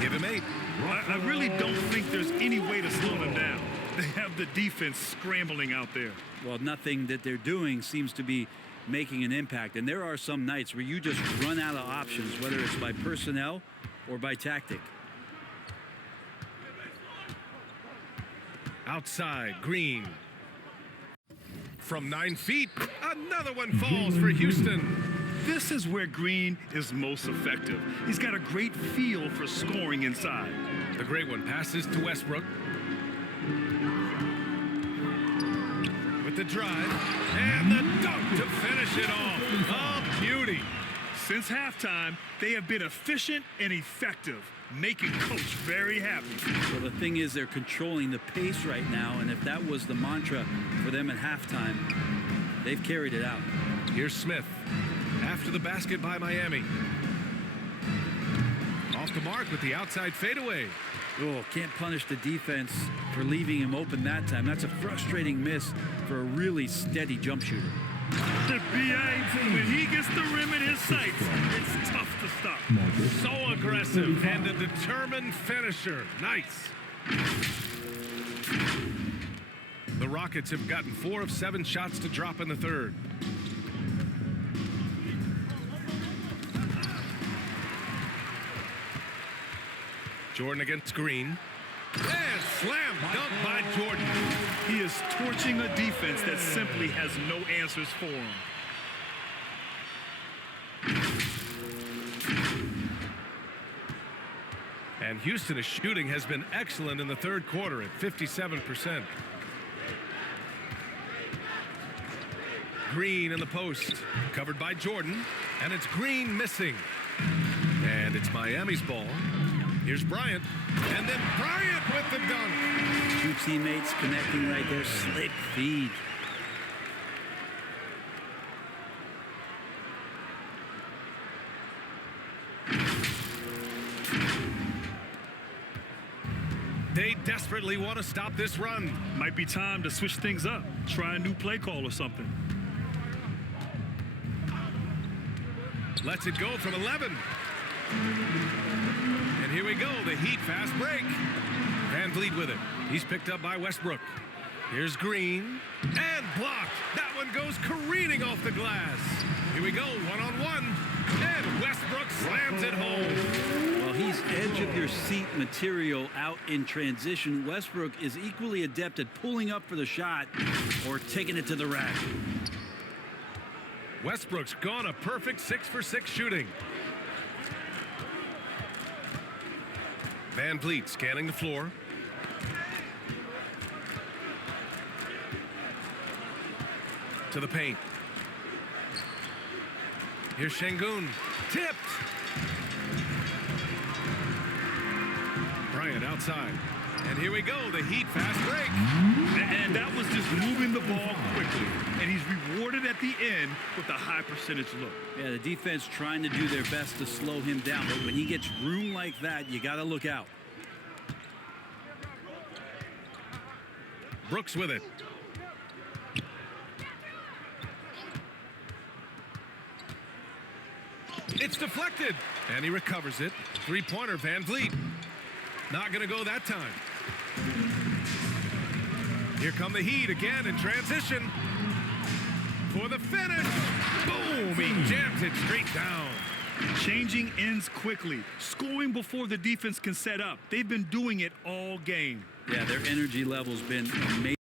Give him 8. I really don't think there's any way to slow them down. They have the defense scrambling out there. Well, nothing that they're doing seems to be making an impact. And there are some nights where you just run out of options, whether it's by personnel or by tactic. Outside, Green. From 9 feet, another one falls for Houston. This is where Green is most effective. He's got a great feel for scoring inside. The great one passes to Westbrook. With the drive, and the dunk to finish it off. A beauty. Since halftime, they have been efficient and effective, making Coach very happy. Well, the thing is they're controlling the pace right now, and if that was the mantra for them at halftime, they've carried it out. Here's Smith. After the basket by Miami. Off the mark with the outside fadeaway. Oh, can't punish the defense for leaving him open that time. That's a frustrating miss for a really steady jump shooter. The BA, when he gets the rim in his sights, it's tough to stop. So aggressive and a determined finisher. Nice. The Rockets have gotten 4 of 7 shots to drop in the third. Jordan against Green. And slam dunk by Jordan. He is torching a defense that simply has no answers for him. And Houston's shooting has been excellent in the third quarter at 57%. Green in the post, covered by Jordan, and it's Green missing. And it's Miami's ball. Here's Bryant, and then Bryant with the dunk. 2 teammates connecting right there. Slick feed. They desperately want to stop this run. Might be time to switch things up. Try a new play call or something. Lets it go from 11. And here we go, the Heat fast break. Van Vliet with it. He's picked up by Westbrook. Here's Green, and blocked. That one goes careening off the glass. Here we go, one-on-one, and Westbrook slams it home. Well, he's edge of your seat material out in transition. Westbrook is equally adept at pulling up for the shot or taking it to the rack. Westbrook's gone a perfect 6 for 6 shooting. Van Vliet scanning the floor. To the paint. Here's Şengün. Tipped. Bryant outside. And here we go, the Heat fast break. And that was just moving the ball quickly. And he's rewarded at the end with a high percentage look. Yeah, the defense trying to do their best to slow him down, but when he gets room like that, you got to look out. Brooks with it. It's deflected, and he recovers it. Three-pointer, Van Vliet. Not going to go that time. Here come the Heat again in transition. For the finish. Boom! He jams it straight down. Changing ends quickly, scoring before the defense can set up. They've been doing it all game. Yeah, their energy level's been amazing.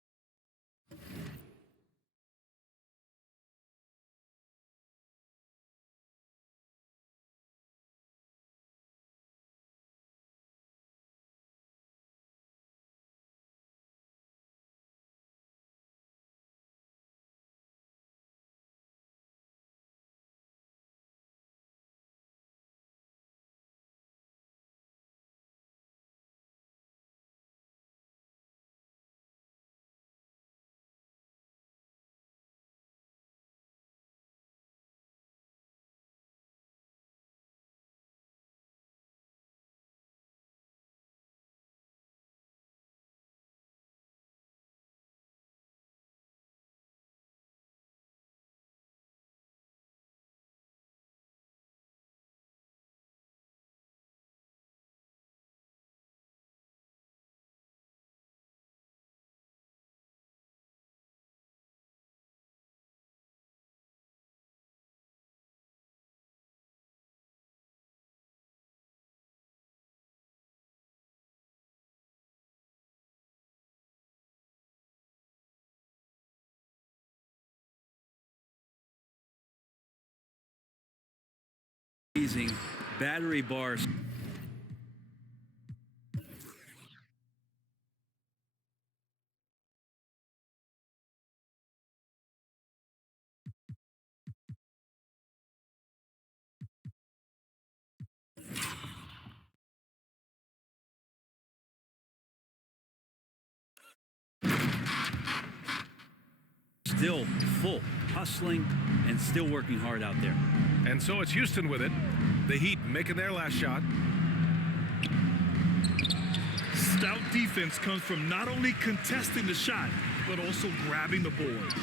Battery bars. Still full, hustling, and still working hard out there. And so it's Houston with it. The Heat making their last shot. Stout defense comes from not only contesting the shot, but also grabbing the board.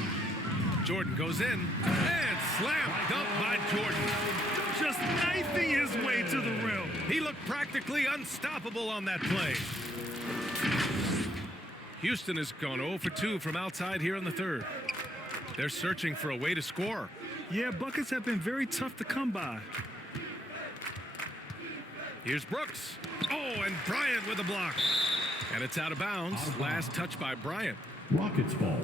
Jordan goes in and slam dunked by Jordan. Just knifing his way to the rim. He looked practically unstoppable on that play. Houston has gone 0 for 2 from outside here in the third. They're searching for a way to score. Yeah, buckets have been very tough to come by. Here's Brooks. Oh, and Bryant with a block. And it's out of bounds. Last touch by Bryant. Rockets ball.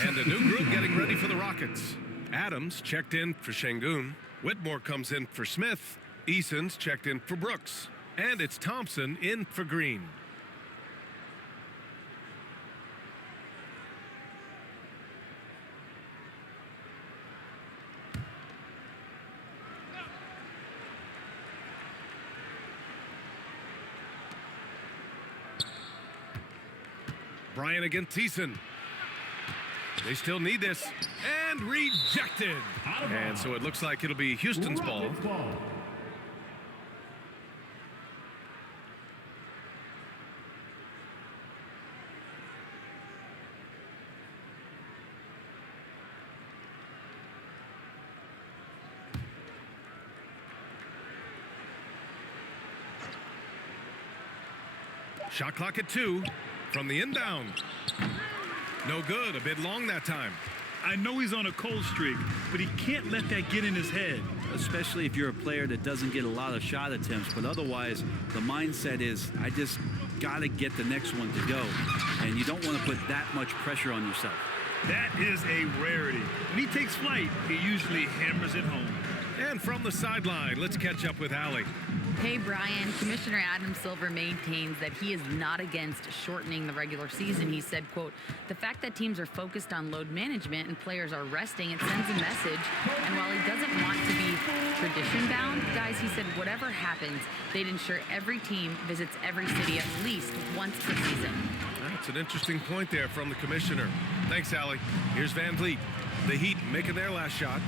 And a new group getting ready for the Rockets. Adams checked in for Şengün. Whitmore comes in for Smith. Eason's checked in for Brooks. And it's Thompson in for Green. Bryant against Thiessen. They still need this. And rejected. And so it looks like it'll be Houston's ball. Shot clock at 2. From the inbound. No good. A bit long that time. I know he's on a cold streak, but he can't let that get in his head. Especially if you're a player that doesn't get a lot of shot attempts, but otherwise the mindset is I just got to get the next one to go, and you don't want to put that much pressure on yourself. That is a rarity. When he takes flight, he usually hammers it home. And from the sideline, let's catch up with Allie. Hey, Brian. Commissioner Adam Silver maintains that he is not against shortening the regular season. He said, quote, the fact that teams are focused on load management and players are resting, it sends a message. And while he doesn't want to be tradition bound, guys, he said, whatever happens, they'd ensure every team visits every city at least once per season. That's an interesting point there from the commissioner. Thanks, Allie. Here's Van Vliet. The Heat making their last shot.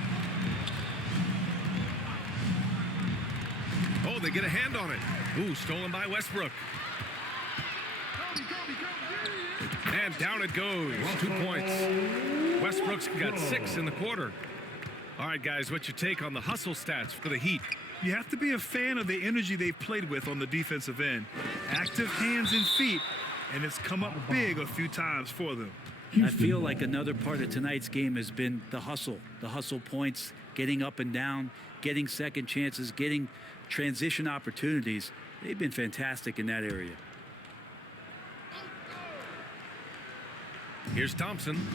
Oh, they get a hand on it. Ooh, stolen by Westbrook. And down it goes. 2 points. Westbrook's got 6 in the quarter. All right, guys, what's your take on the hustle stats for the Heat? You have to be a fan of the energy they've played with on the defensive end. Active hands and feet, and it's come up big a few times for them. I feel like another part of tonight's game has been the hustle points, getting up and down, getting second chances, getting transition opportunities. They've been fantastic in that area. Here's Thompson.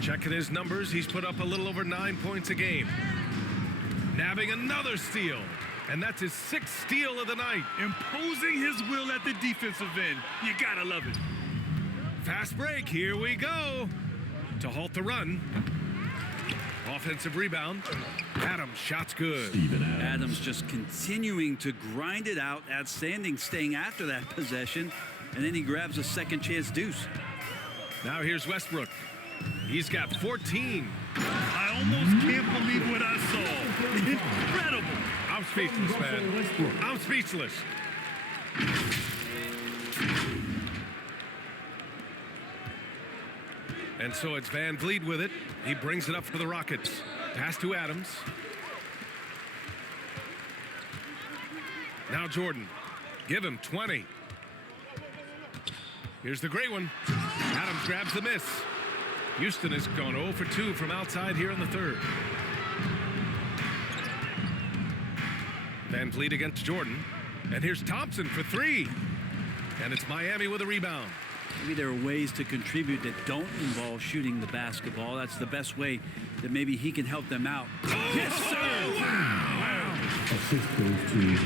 Checking his numbers, he's put up a little over 9 points a game. Nabbing another steal, and that's his 6th steal of the night. Imposing his will at the defensive end. You gotta love it. Fast break, here we go. To halt the run. Offensive rebound. Adams, shot's good. Adams just continuing to grind it out, outstanding, staying after that possession, and then he grabs a second chance deuce. Now here's Westbrook. He's got 14. I almost can't believe what I saw. Incredible. I'm speechless, man. I'm speechless. And so it's Van Vliet with it. He brings it up for the Rockets. Pass to Adams. Now Jordan. Give him 20. Here's the great one. Adams grabs the miss. Houston has gone 0 for 2 from outside here in the third. Van Vliet against Jordan. And here's Thompson for 3. And it's Miami with a rebound. Maybe there are ways to contribute that don't involve shooting the basketball. That's the best way that maybe he can help them out. Oh, Yes, sir! Wow!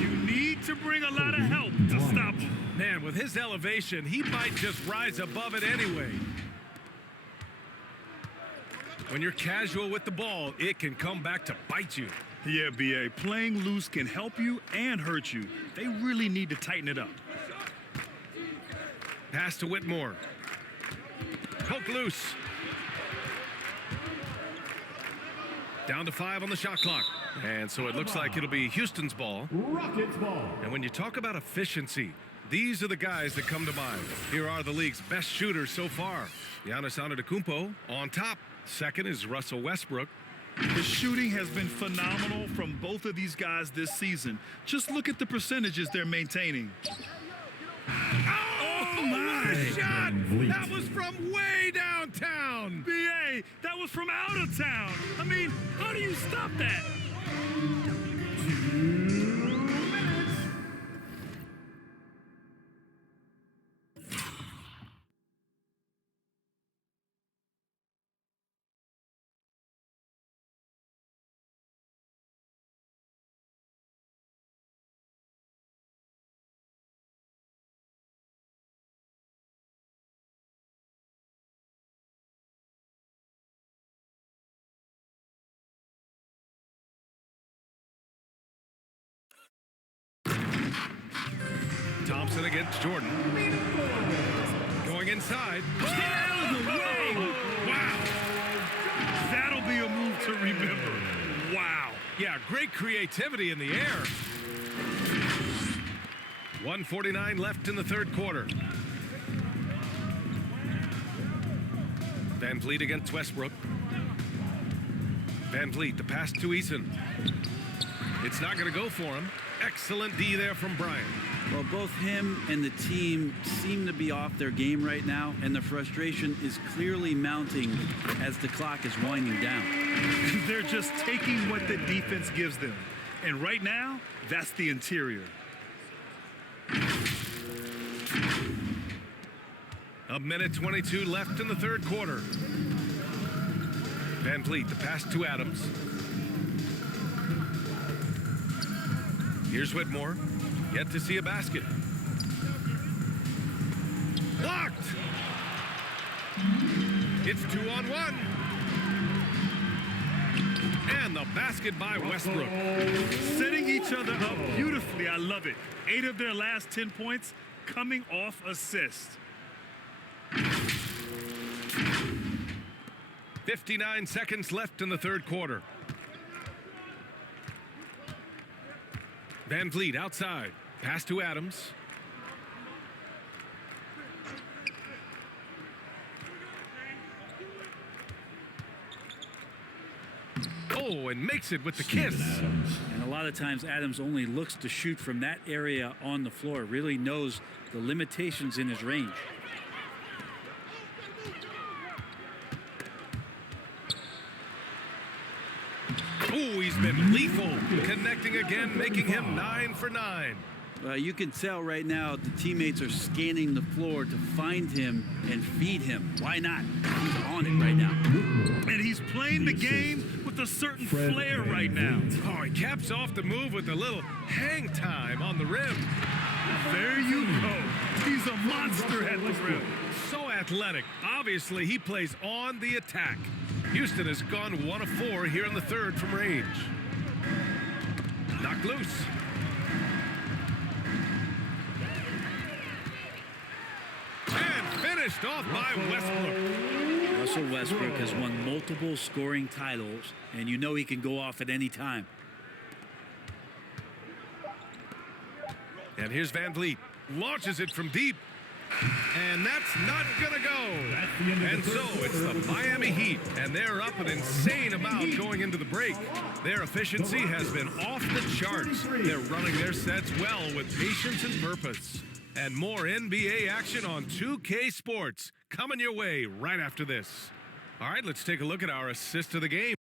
You need to bring a lot of help to stop him. Man, with his elevation, he might just rise above it anyway. When you're casual with the ball, it can come back to bite you. Yeah, B.A. Playing loose can help you and hurt you. They really need to tighten it up. Pass to Whitmore. Poke loose. Down to 5 on the shot clock. And so it looks like it'll be Houston's ball. Rockets ball. And when you talk about efficiency, these are the guys that come to mind. Here are the league's best shooters so far. Giannis Antetokounmpo on top. Second is Russell Westbrook. The shooting has been phenomenal from both of these guys this season. Just look at the percentages they're maintaining. Oh, what a shot! That was from way downtown. B.A., that was from out of town. I mean, how do you stop that? Thompson against Jordan. Going inside. Get out of the way! Wow. That'll be a move to remember. Wow. Yeah, great creativity in the air. 1:49 left in the third quarter. Van Vliet against Westbrook. Van Vliet, the pass to Eason. It's not going to go for him. Excellent D there from Bryant. Well, both him and the team seem to be off their game right now, and the frustration is clearly mounting as the clock is winding down. They're just taking what the defense gives them. And right now, that's the interior. A minute 22 left in the third quarter. Van Vliet, the pass to Adams. Here's Whitmore. Yet to see a basket. Blocked! It's 2-on-1. And the basket by Westbrook. Setting each other up beautifully. I love it. 8 of their last 10 points coming off assists. 59 seconds left in the third quarter. Van Vliet outside. Pass to Adams. Oh, and makes it with the kiss. And a lot of times Adams only looks to shoot from that area on the floor, really knows the limitations in his range. Oh, he's been lethal. Connecting again, making him 9 for 9. You can tell right now the teammates are scanning the floor to find him and feed him. Why not? He's on it right now. And he's playing the game with a certain flair right now. Oh, he caps off the move with a little hang time on the rim. There you go. He's a monster at the rim. So athletic. Obviously, he plays on the attack. Houston has gone 1 of 4 here in the third from range. Knocked loose. And finished off by Westbrook. Russell Westbrook has won multiple scoring titles, and you know he can go off at any time. And here's Van Vliet. Launches it from deep. And that's not gonna go. And so it's the Miami Heat, and they're up an insane amount going into the break. Their efficiency has been off the charts. They're running their sets well with patience and purpose. And more NBA action on 2K Sports coming your way right after this. All right, let's take a look at our assist of the game.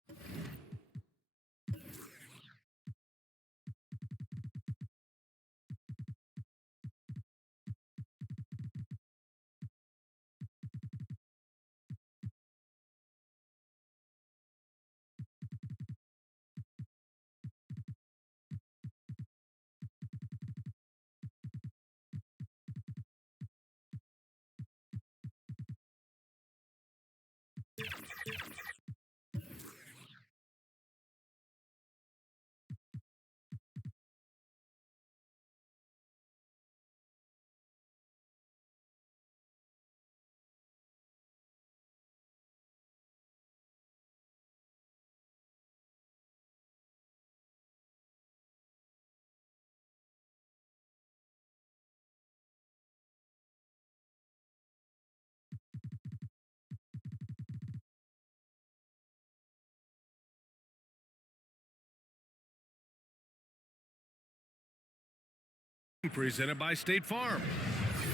Presented by State Farm.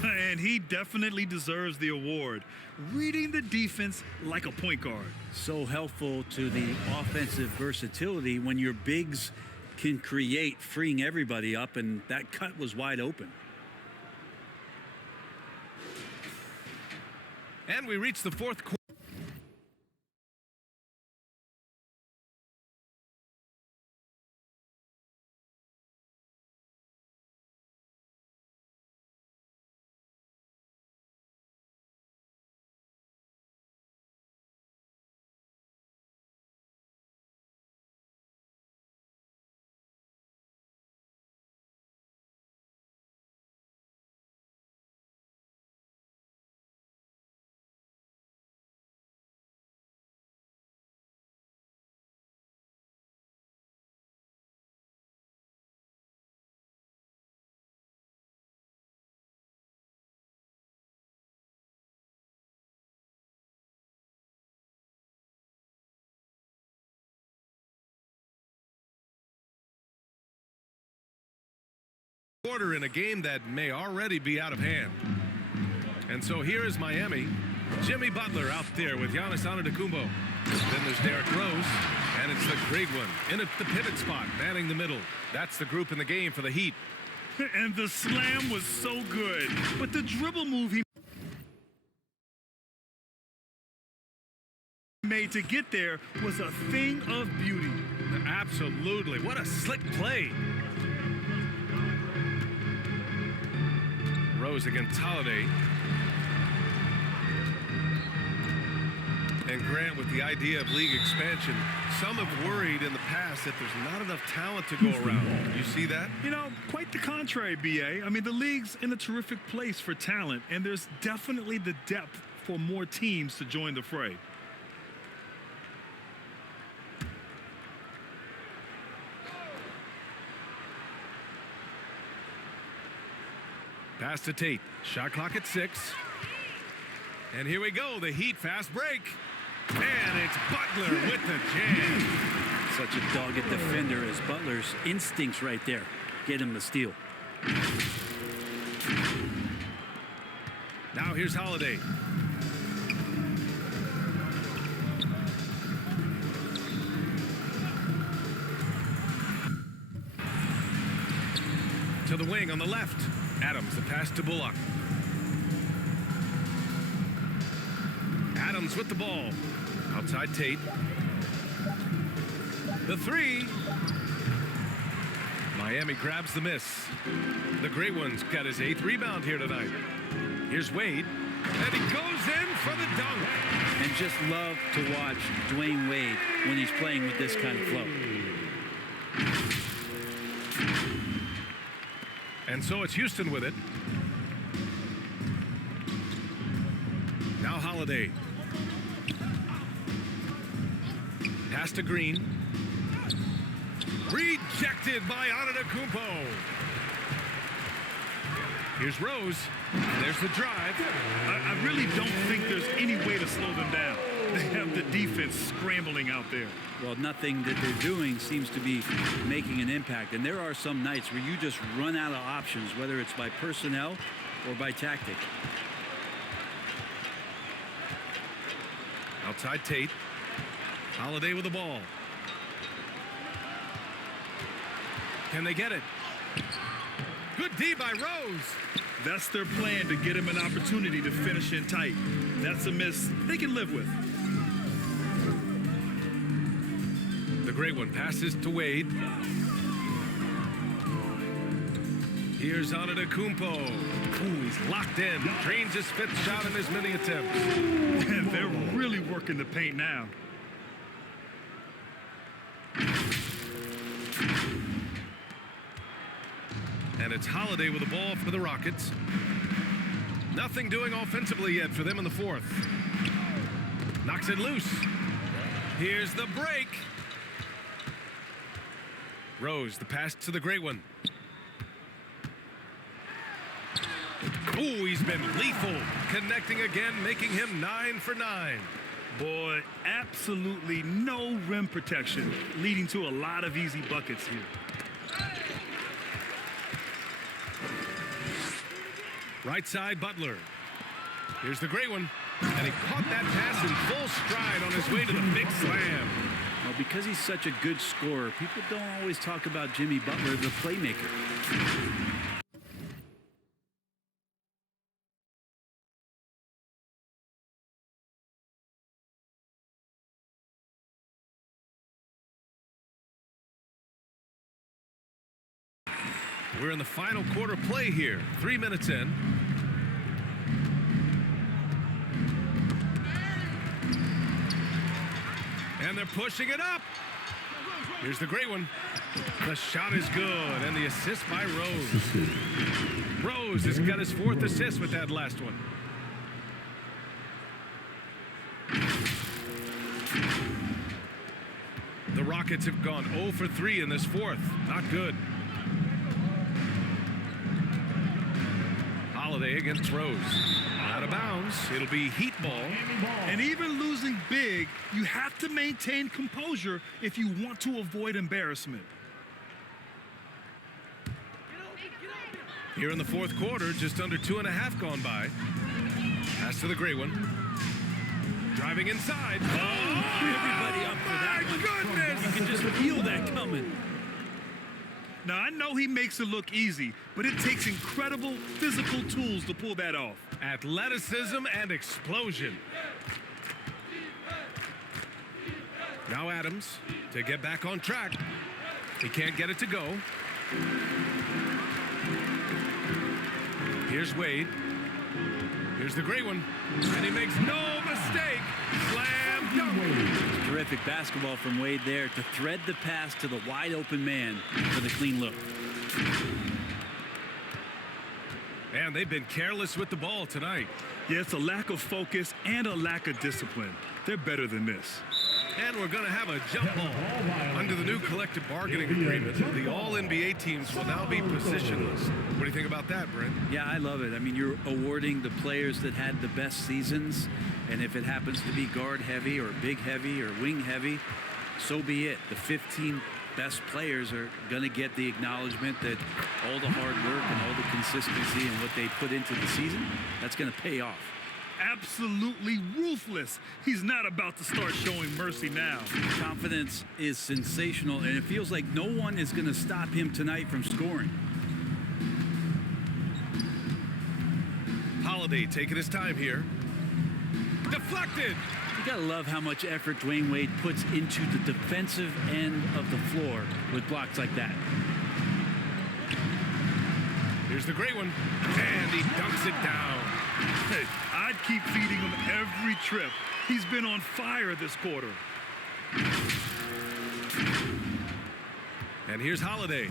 And he definitely deserves the award. Reading the defense like a point guard. So helpful to the offensive versatility when your bigs can create, freeing everybody up, and that cut was wide open. And we reach the fourth quarter. Quarter in a game that may already be out of hand. And so here is Miami. Jimmy Butler out there with Giannis Antetokounmpo. Then there's Derrick Rose, and it's the great one in at the pivot spot, manning the middle. That's the group in the game for the Heat. And the slam was so good, but the dribble move he made to get there was a thing of beauty. Absolutely. What a slick play. Rose against Holiday. And Grant, with the idea of league expansion, some have worried in the past that there's not enough talent to go around. You see that? You know, quite the contrary, BA. I mean, the league's in a terrific place for talent, and there's definitely the depth for more teams to join the fray. Pass to Tate. Shot clock at 6. And here we go. The Heat fast break. And it's Butler with the jam. Such a dogged defender as Butler's instincts right there. Get him the steal. Now here's Holiday. To the wing on the left. Adams, the pass to Bullock. Adams with the ball. Outside Tate. The 3. Miami grabs the miss. The Great One's got his 8th rebound here tonight. Here's Wade. And he goes in for the dunk. And just love to watch Dwayne Wade when he's playing with this kind of flow. And so it's Houston with it. Now Holiday. Pass to Green. Rejected by Antetokounmpo. Here's Rose. There's the drive. I really don't think there's any way to slow them down. They have the defense scrambling out there. Well, nothing that they're doing seems to be making an impact. And there are some nights where you just run out of options, whether it's by personnel or by tactic. Outside Tate. Holiday with the ball. Can they get it? Good D by Rose. That's their plan, to get him an opportunity to finish in tight. That's a miss they can live with. The Great One passes to Wade. Here's Antetokounmpo. Ooh, he's locked in. Drains his 5th shot in as many attempts. And they're really working the paint now. And it's Holiday with the ball for the Rockets. Nothing doing offensively yet for them in the 4th. Knocks it loose. Here's the break. Rose, the pass to the Great One. Ooh, he's been lethal. Connecting again, making him 9 for 9. Boy, absolutely no rim protection, leading to a lot of easy buckets here. Right side, Butler. Here's the Great One. And he caught that pass in full stride on his way to the big slam. Well, because he's such a good scorer, people don't always talk about Jimmy Butler, the playmaker. We're in the final quarter play here. 3 minutes in. And they're pushing it up. Here's the Great One. The shot is good, and the assist by Rose. Rose has got his 4th assist with that last one. The Rockets have gone 0 for 3 in this 4th. Not good. Holiday against Rose. Out of bounds. It'll be Heat ball. And even losing big, you have to maintain composure if you want to avoid embarrassment. Here in the 4th quarter, just under 2.5 gone by. Pass to the Great One. Driving inside. Oh, Everybody up for that one. goodness! You can just feel that coming. Now, I know he makes it look easy, but it takes incredible physical tools to pull that off. Athleticism and explosion. Now Adams to get back on track. He can't get it to go. Here's Wade. Here's the great one. And he makes no mistake. Slam dunk. Terrific basketball from Wade there to thread the pass to the wide open man for the clean look. And they've been careless with the ball tonight. Yeah, it's a lack of focus and a lack of discipline. They're better than this. And we're going to have a jump ball. Under the new collective bargaining agreement, the all-NBA teams will now be positionless. What do you think about that, Brent? Yeah, I love it. I mean, you're awarding the players that had the best seasons, and if it happens to be guard heavy or big heavy or wing heavy, so be it. The 15 best players are going to get the acknowledgement that all the hard work and all the consistency and what they put into the season, that's going to pay off. Absolutely ruthless. He's not about to start showing mercy now. Confidence is sensational, and it feels like no one is going to stop him tonight from scoring. Holiday taking his time here. Deflected. You gotta love how much effort Dwayne Wade puts into the defensive end of the floor with blocks like that. Here's the great one. And he dunks it down. Hey, I'd keep feeding him every trip. He's been on fire this quarter. And here's Holiday.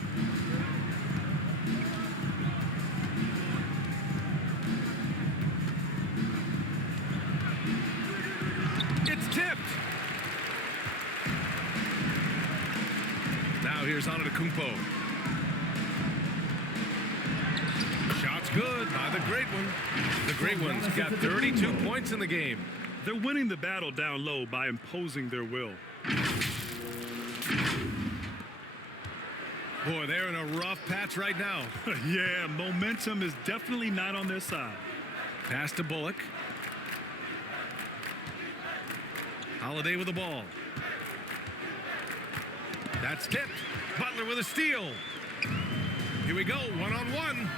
It's tipped. Now here's Antetokounmpo. Shot's good by the great one. The great one's got 32 points in the game. They're winning the battle down low by imposing their will. Boy, they're in a rough patch right now. Yeah, momentum is definitely not on their side. Pass to Bullock. Holiday with the ball. That's tipped. Butler with a steal. Here we go, one-on-one.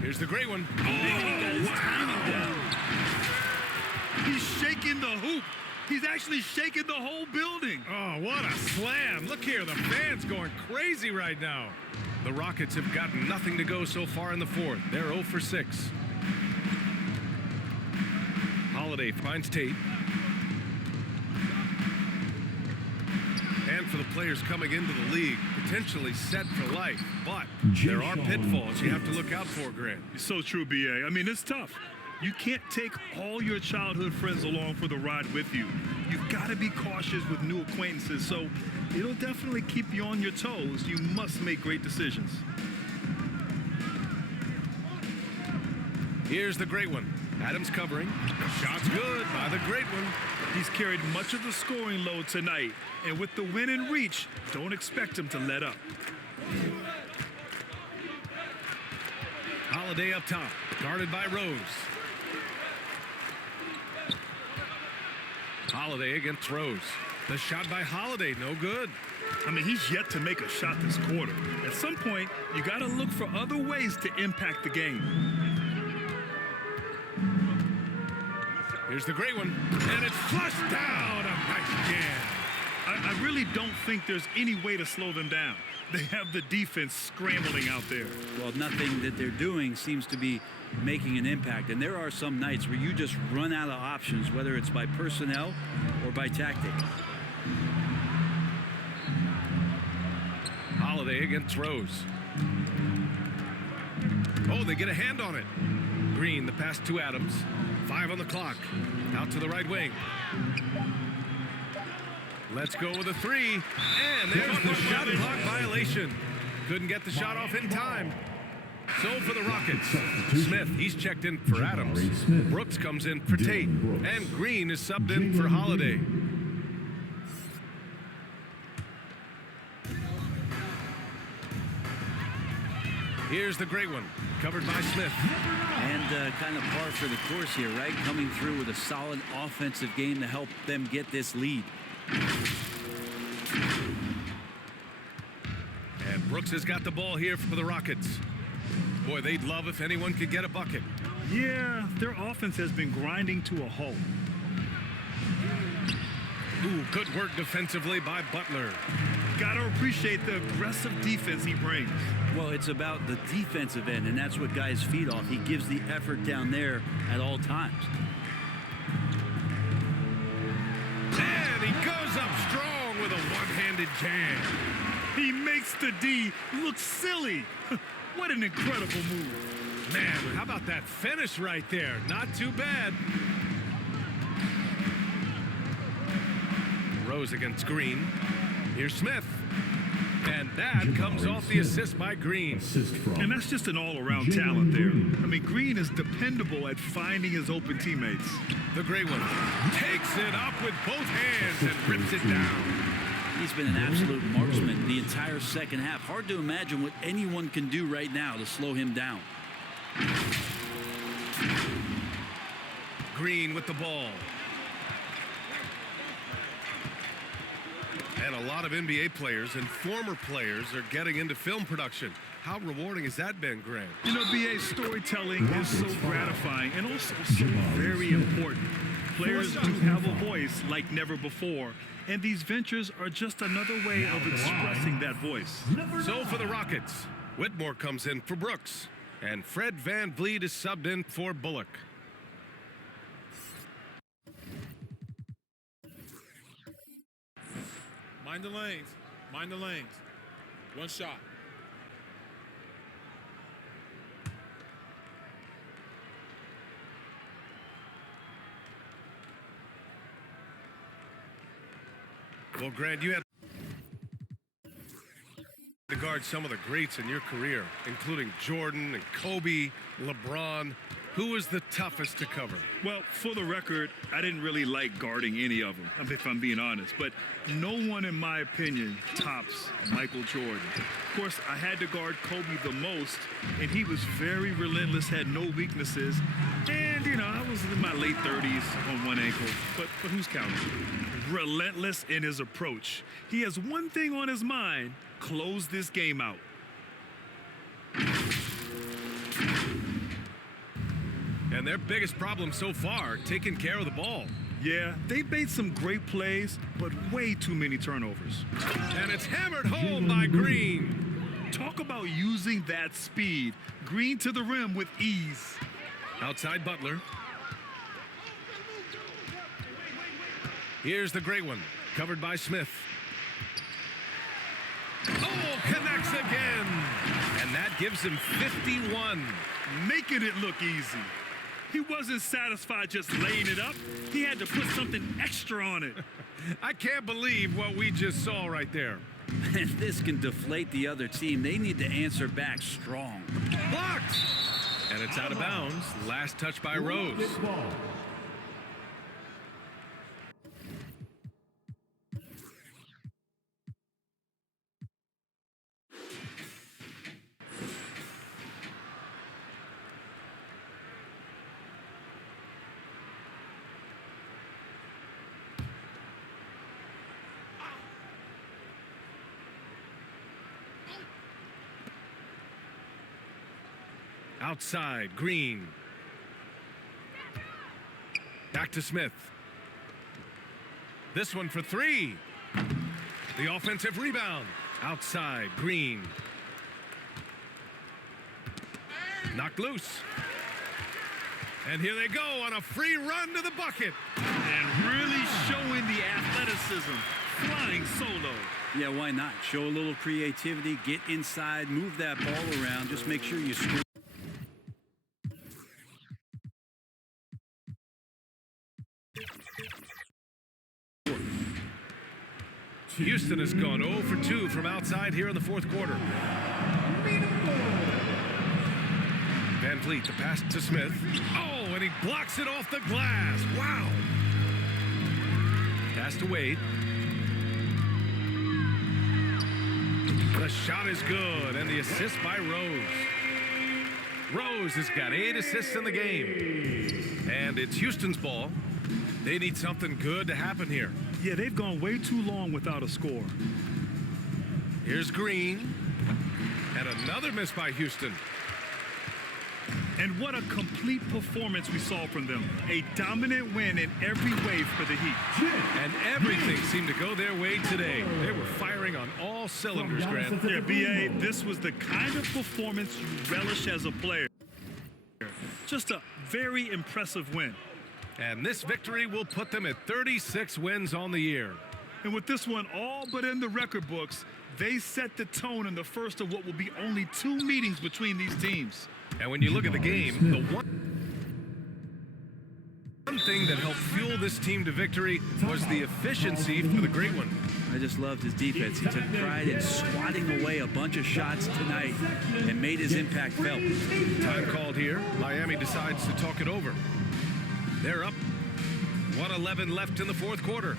Here's the great one. Oh, he got his timing down. He's shaking the hoop. He's actually shaking the whole building. Oh, what a slam. Look here, the fans going crazy right now. The Rockets have gotten nothing to go so far in the fourth. They're 0 for 6. Holiday finds Tate. And for the players coming into the league, potentially set for life. But there are pitfalls you have to look out for, Grant. So true, B.A. I mean, it's tough. You can't take all your childhood friends along for the ride with you. You've got to be cautious with new acquaintances, so it'll definitely keep you on your toes. You must make great decisions. Here's the great one. Adams covering. Shot's good by the great one. He's carried much of the scoring load tonight, and with the win in reach, don't expect him to let up. Holiday up top, guarded by Rose. Holiday against Rose. The shot by Holiday, no good. I mean, he's yet to make a shot this quarter. At some point, you got to look for other ways to impact the game. Here's the great one, and it's flushed down. A nice jam. I really don't think there's any way to slow them down. They have the defense scrambling out there. Well, nothing that they're doing seems to be making an impact. And there are some nights where you just run out of options, whether it's by personnel or by tactic. Holiday against Rose. Oh, they get a hand on it. Green, the pass to Adams. 5 on the clock. Out to the right wing. Let's go with a 3. And there's the shot clock violation. Couldn't get the shot off in time. So for the Rockets, Smith, he's checked in for Adams. Brooks comes in for Tate. And Green is subbed in for Holiday. Here's the great one, covered by Smith. And kind of par for the course here, right? Coming through with a solid offensive game to help them get this lead. And Brooks has got the ball here for the Rockets. Boy, they'd love if anyone could get a bucket. Yeah, their offense has been grinding to a halt. Ooh, good work defensively by Butler. got to appreciate the aggressive defense he brings. Well, it's about the defensive end, and that's what guys feed off. He gives the effort down there at all times. And he goes up strong with a one-handed jam. He makes the D look silly. What an incredible move. Man, how about that finish right there? Not too bad. Rose against Green. Here's Smith. And that comes off the assist by Green. Assist from. And that's just an all-around talent there. I mean, Green is dependable at finding his open teammates. The great one takes it up with both hands and rips it down. He's been an absolute marksman the entire second half. Hard to imagine what anyone can do right now to slow him down. Green with the ball. And a lot of NBA players and former players are getting into film production. How rewarding has that been, Grant? You know, BA, storytelling is so gratifying and also so very important. Players do have a voice like never before, and these ventures are just another way of expressing that voice. So for the Rockets, Whitmore comes in for Brooks, and Fred VanVleet is subbed in for Bullock. Mind the lanes. Mind the lanes. One shot. Well, Grant, you had to guard some of the greats in your career, including Jordan and Kobe, LeBron. Who was the toughest to cover? Well, for the record, I didn't really like guarding any of them, if I'm being honest. But no one, in my opinion, tops Michael Jordan. Of course, I had to guard Kobe the most, and he was very relentless, had no weaknesses. And, you know, I was in my late 30s on one ankle, but who's counting? Relentless in his approach. He has one thing on his mind: close this game out. And their biggest problem so far, taking care of the ball. Yeah, they made some great plays, but way too many turnovers. And it's hammered home by Green. Talk about using that speed. Green to the rim with ease. Outside Butler. Here's the great one, covered by Smith. Oh, connects again. And that gives him 51. Making it look easy. He wasn't satisfied just laying it up. He had to put something extra on it. I can't believe what we just saw right there. If this can deflate the other team, they need to answer back strong. Blocked. And it's out of bounds. Last touch by Rose. Outside, Green. Back to Smith. This one for three. The offensive rebound. Outside, Green. Knocked loose. And here they go on a free run to the bucket. And really showing the athleticism. Flying solo. Yeah, why not? Show a little creativity, get inside, move that ball around, just make sure you score. Houston has gone 0 for 2 from outside here in the fourth quarter. VanVleet, the pass to Smith. Oh, and he blocks it off the glass. Wow. Pass to Wade. The shot is good, and the assist by Rose. Rose has got 8 assists in the game. And it's Houston's ball. They need something good to happen here. Yeah, they've gone way too long without a score. Here's Green. And another miss by Houston. And what a complete performance we saw from them. A dominant win in every way for the Heat. And everything seemed to go their way today. They were firing on all cylinders, Grant. Yeah, B.A., this was the kind of performance you relish as a player. Just a very impressive win. And this victory will put them at 36 wins on the year. And with this one all but in the record books, they set the tone in the first of what will be only 2 meetings between these teams. And when you look at the game, the one thing that helped fuel this team to victory was the efficiency for the great one. I just loved his defense. He took pride in swatting away a bunch of shots tonight and made his impact felt. Time called here. Miami decides to talk it over. They're up. 1:11 left in the fourth quarter.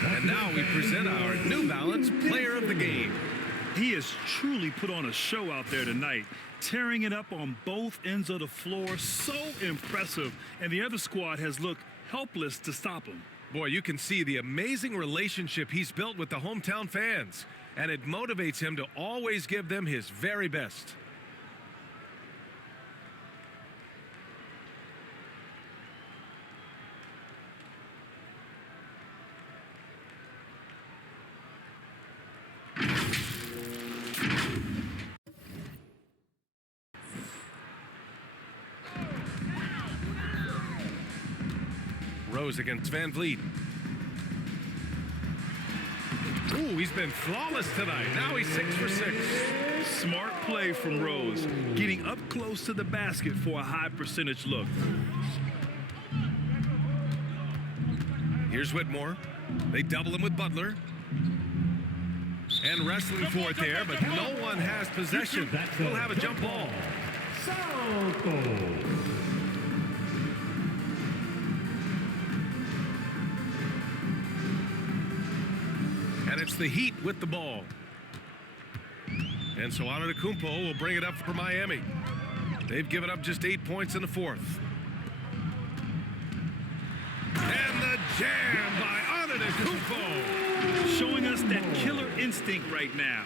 And now we present our New Balance Player of the Game. He has truly put on a show out there tonight, tearing it up on both ends of the floor. So impressive. And the other squad has looked helpless to stop him. Boy, you can see the amazing relationship he's built with the hometown fans, and it motivates him to always give them his very best. Rose against Van Vliet. Ooh, he's been flawless tonight. Now he's 6 for 6. Smart play from Rose, getting up close to the basket for a high percentage look. Here's Whitmore. They double him with Butler. And wrestling for it there, but no one has possession. We'll have a jump ball. And it's the Heat with the ball. And so Antetokounmpo will bring it up for Miami. They've given up just 8 points in the fourth. And the jam by Antetokounmpo. Showing us that killer instinct right now.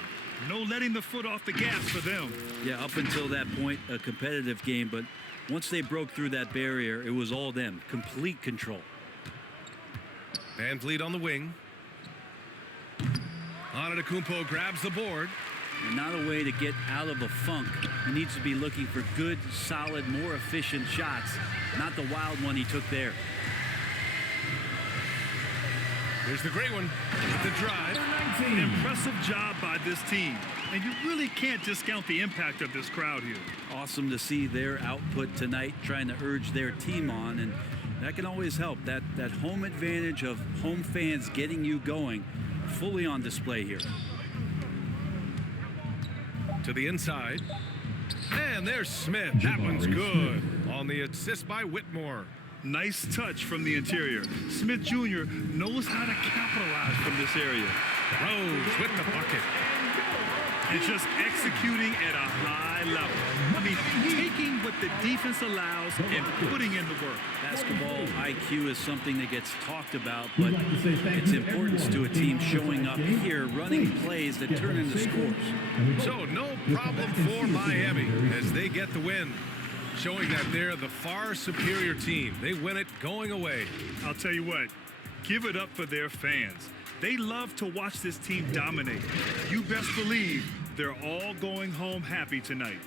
No letting the foot off the gas for them. Yeah, up until that point, a competitive game, but once they broke through that barrier, it was all them. Complete control. Van Vliet on the wing. Antetokounmpo grabs the board. And not a way to get out of a funk. He needs to be looking for good, solid, more efficient shots, not the wild one he took there. Here's the great one with the drive. Impressive job by this team. And you really can't discount the impact of this crowd here. Awesome to see their output tonight, trying to urge their team on, and that can always help. That home advantage of home fans getting you going, fully on display here. To the inside. And there's Smith. That one's good. On the assist by Whitmore. Nice touch from the interior. Smith Jr. knows how to capitalize from this area. Rose with the bucket. And just executing at a high level. I mean, taking what the defense allows and putting in the work. Basketball IQ is something that gets talked about, but its importance to a team showing up here, running plays that turn into scores. So no problem for Miami as they get the win, showing that they're the far superior team. They win it going away. I'll tell you what, give it up for their fans. They love to watch this team dominate. You best believe they're all going home happy tonight.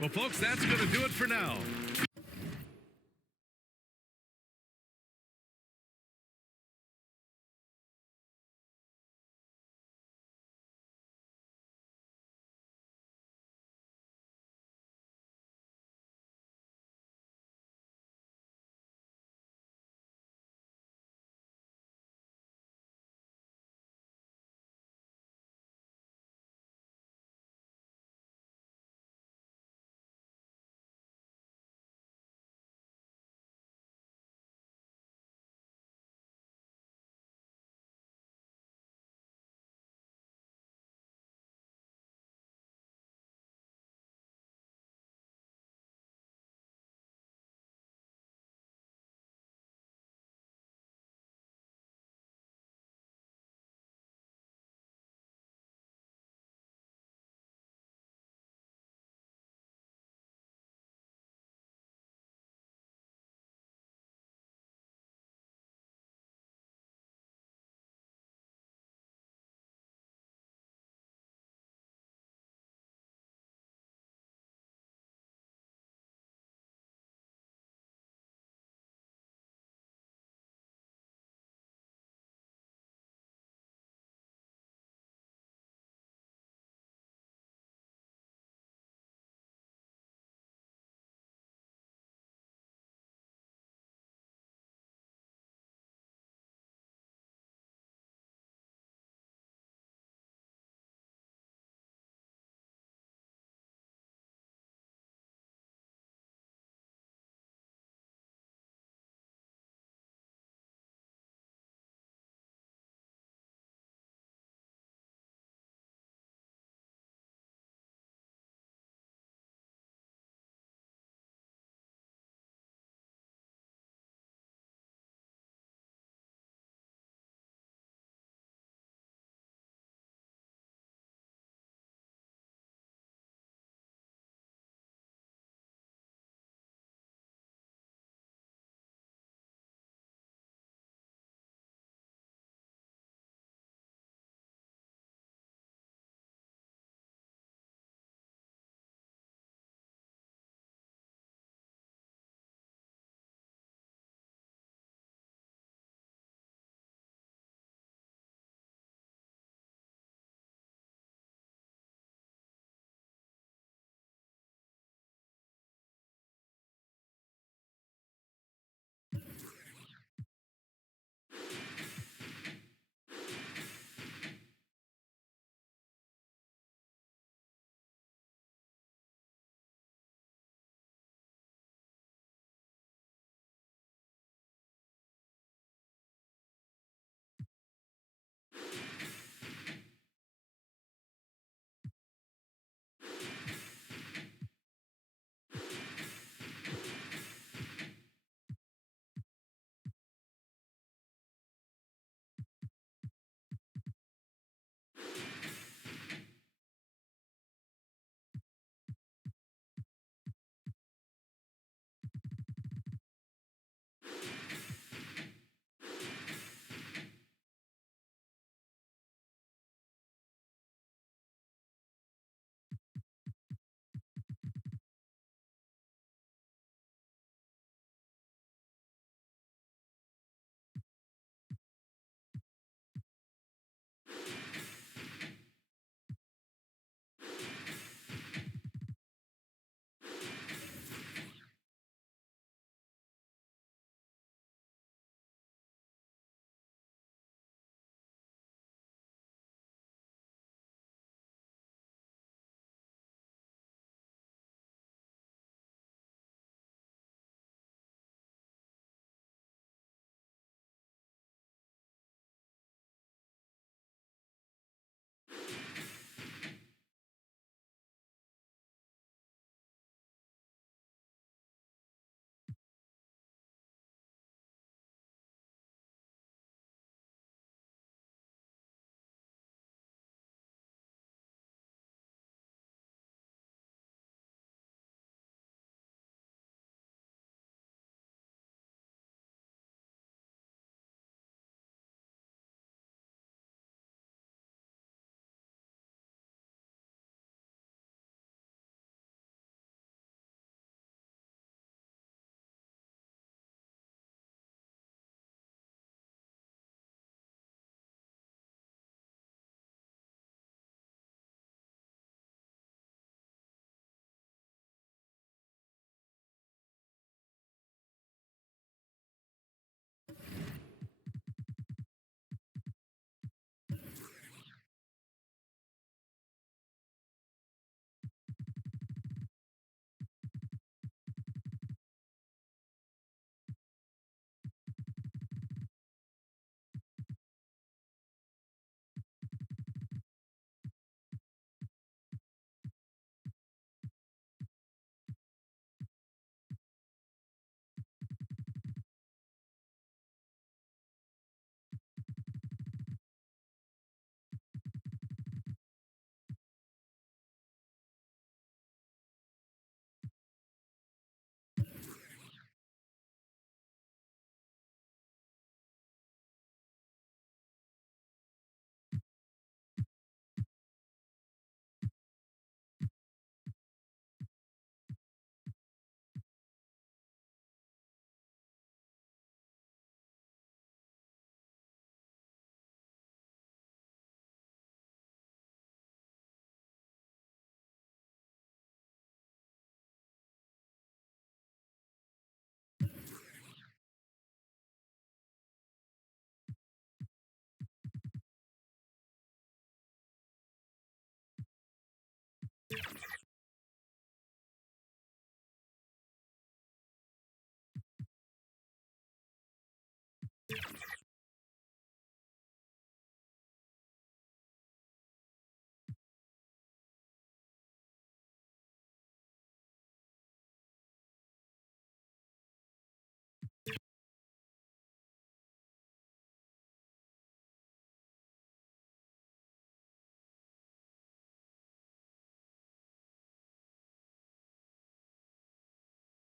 Well, folks, that's going to do it for now.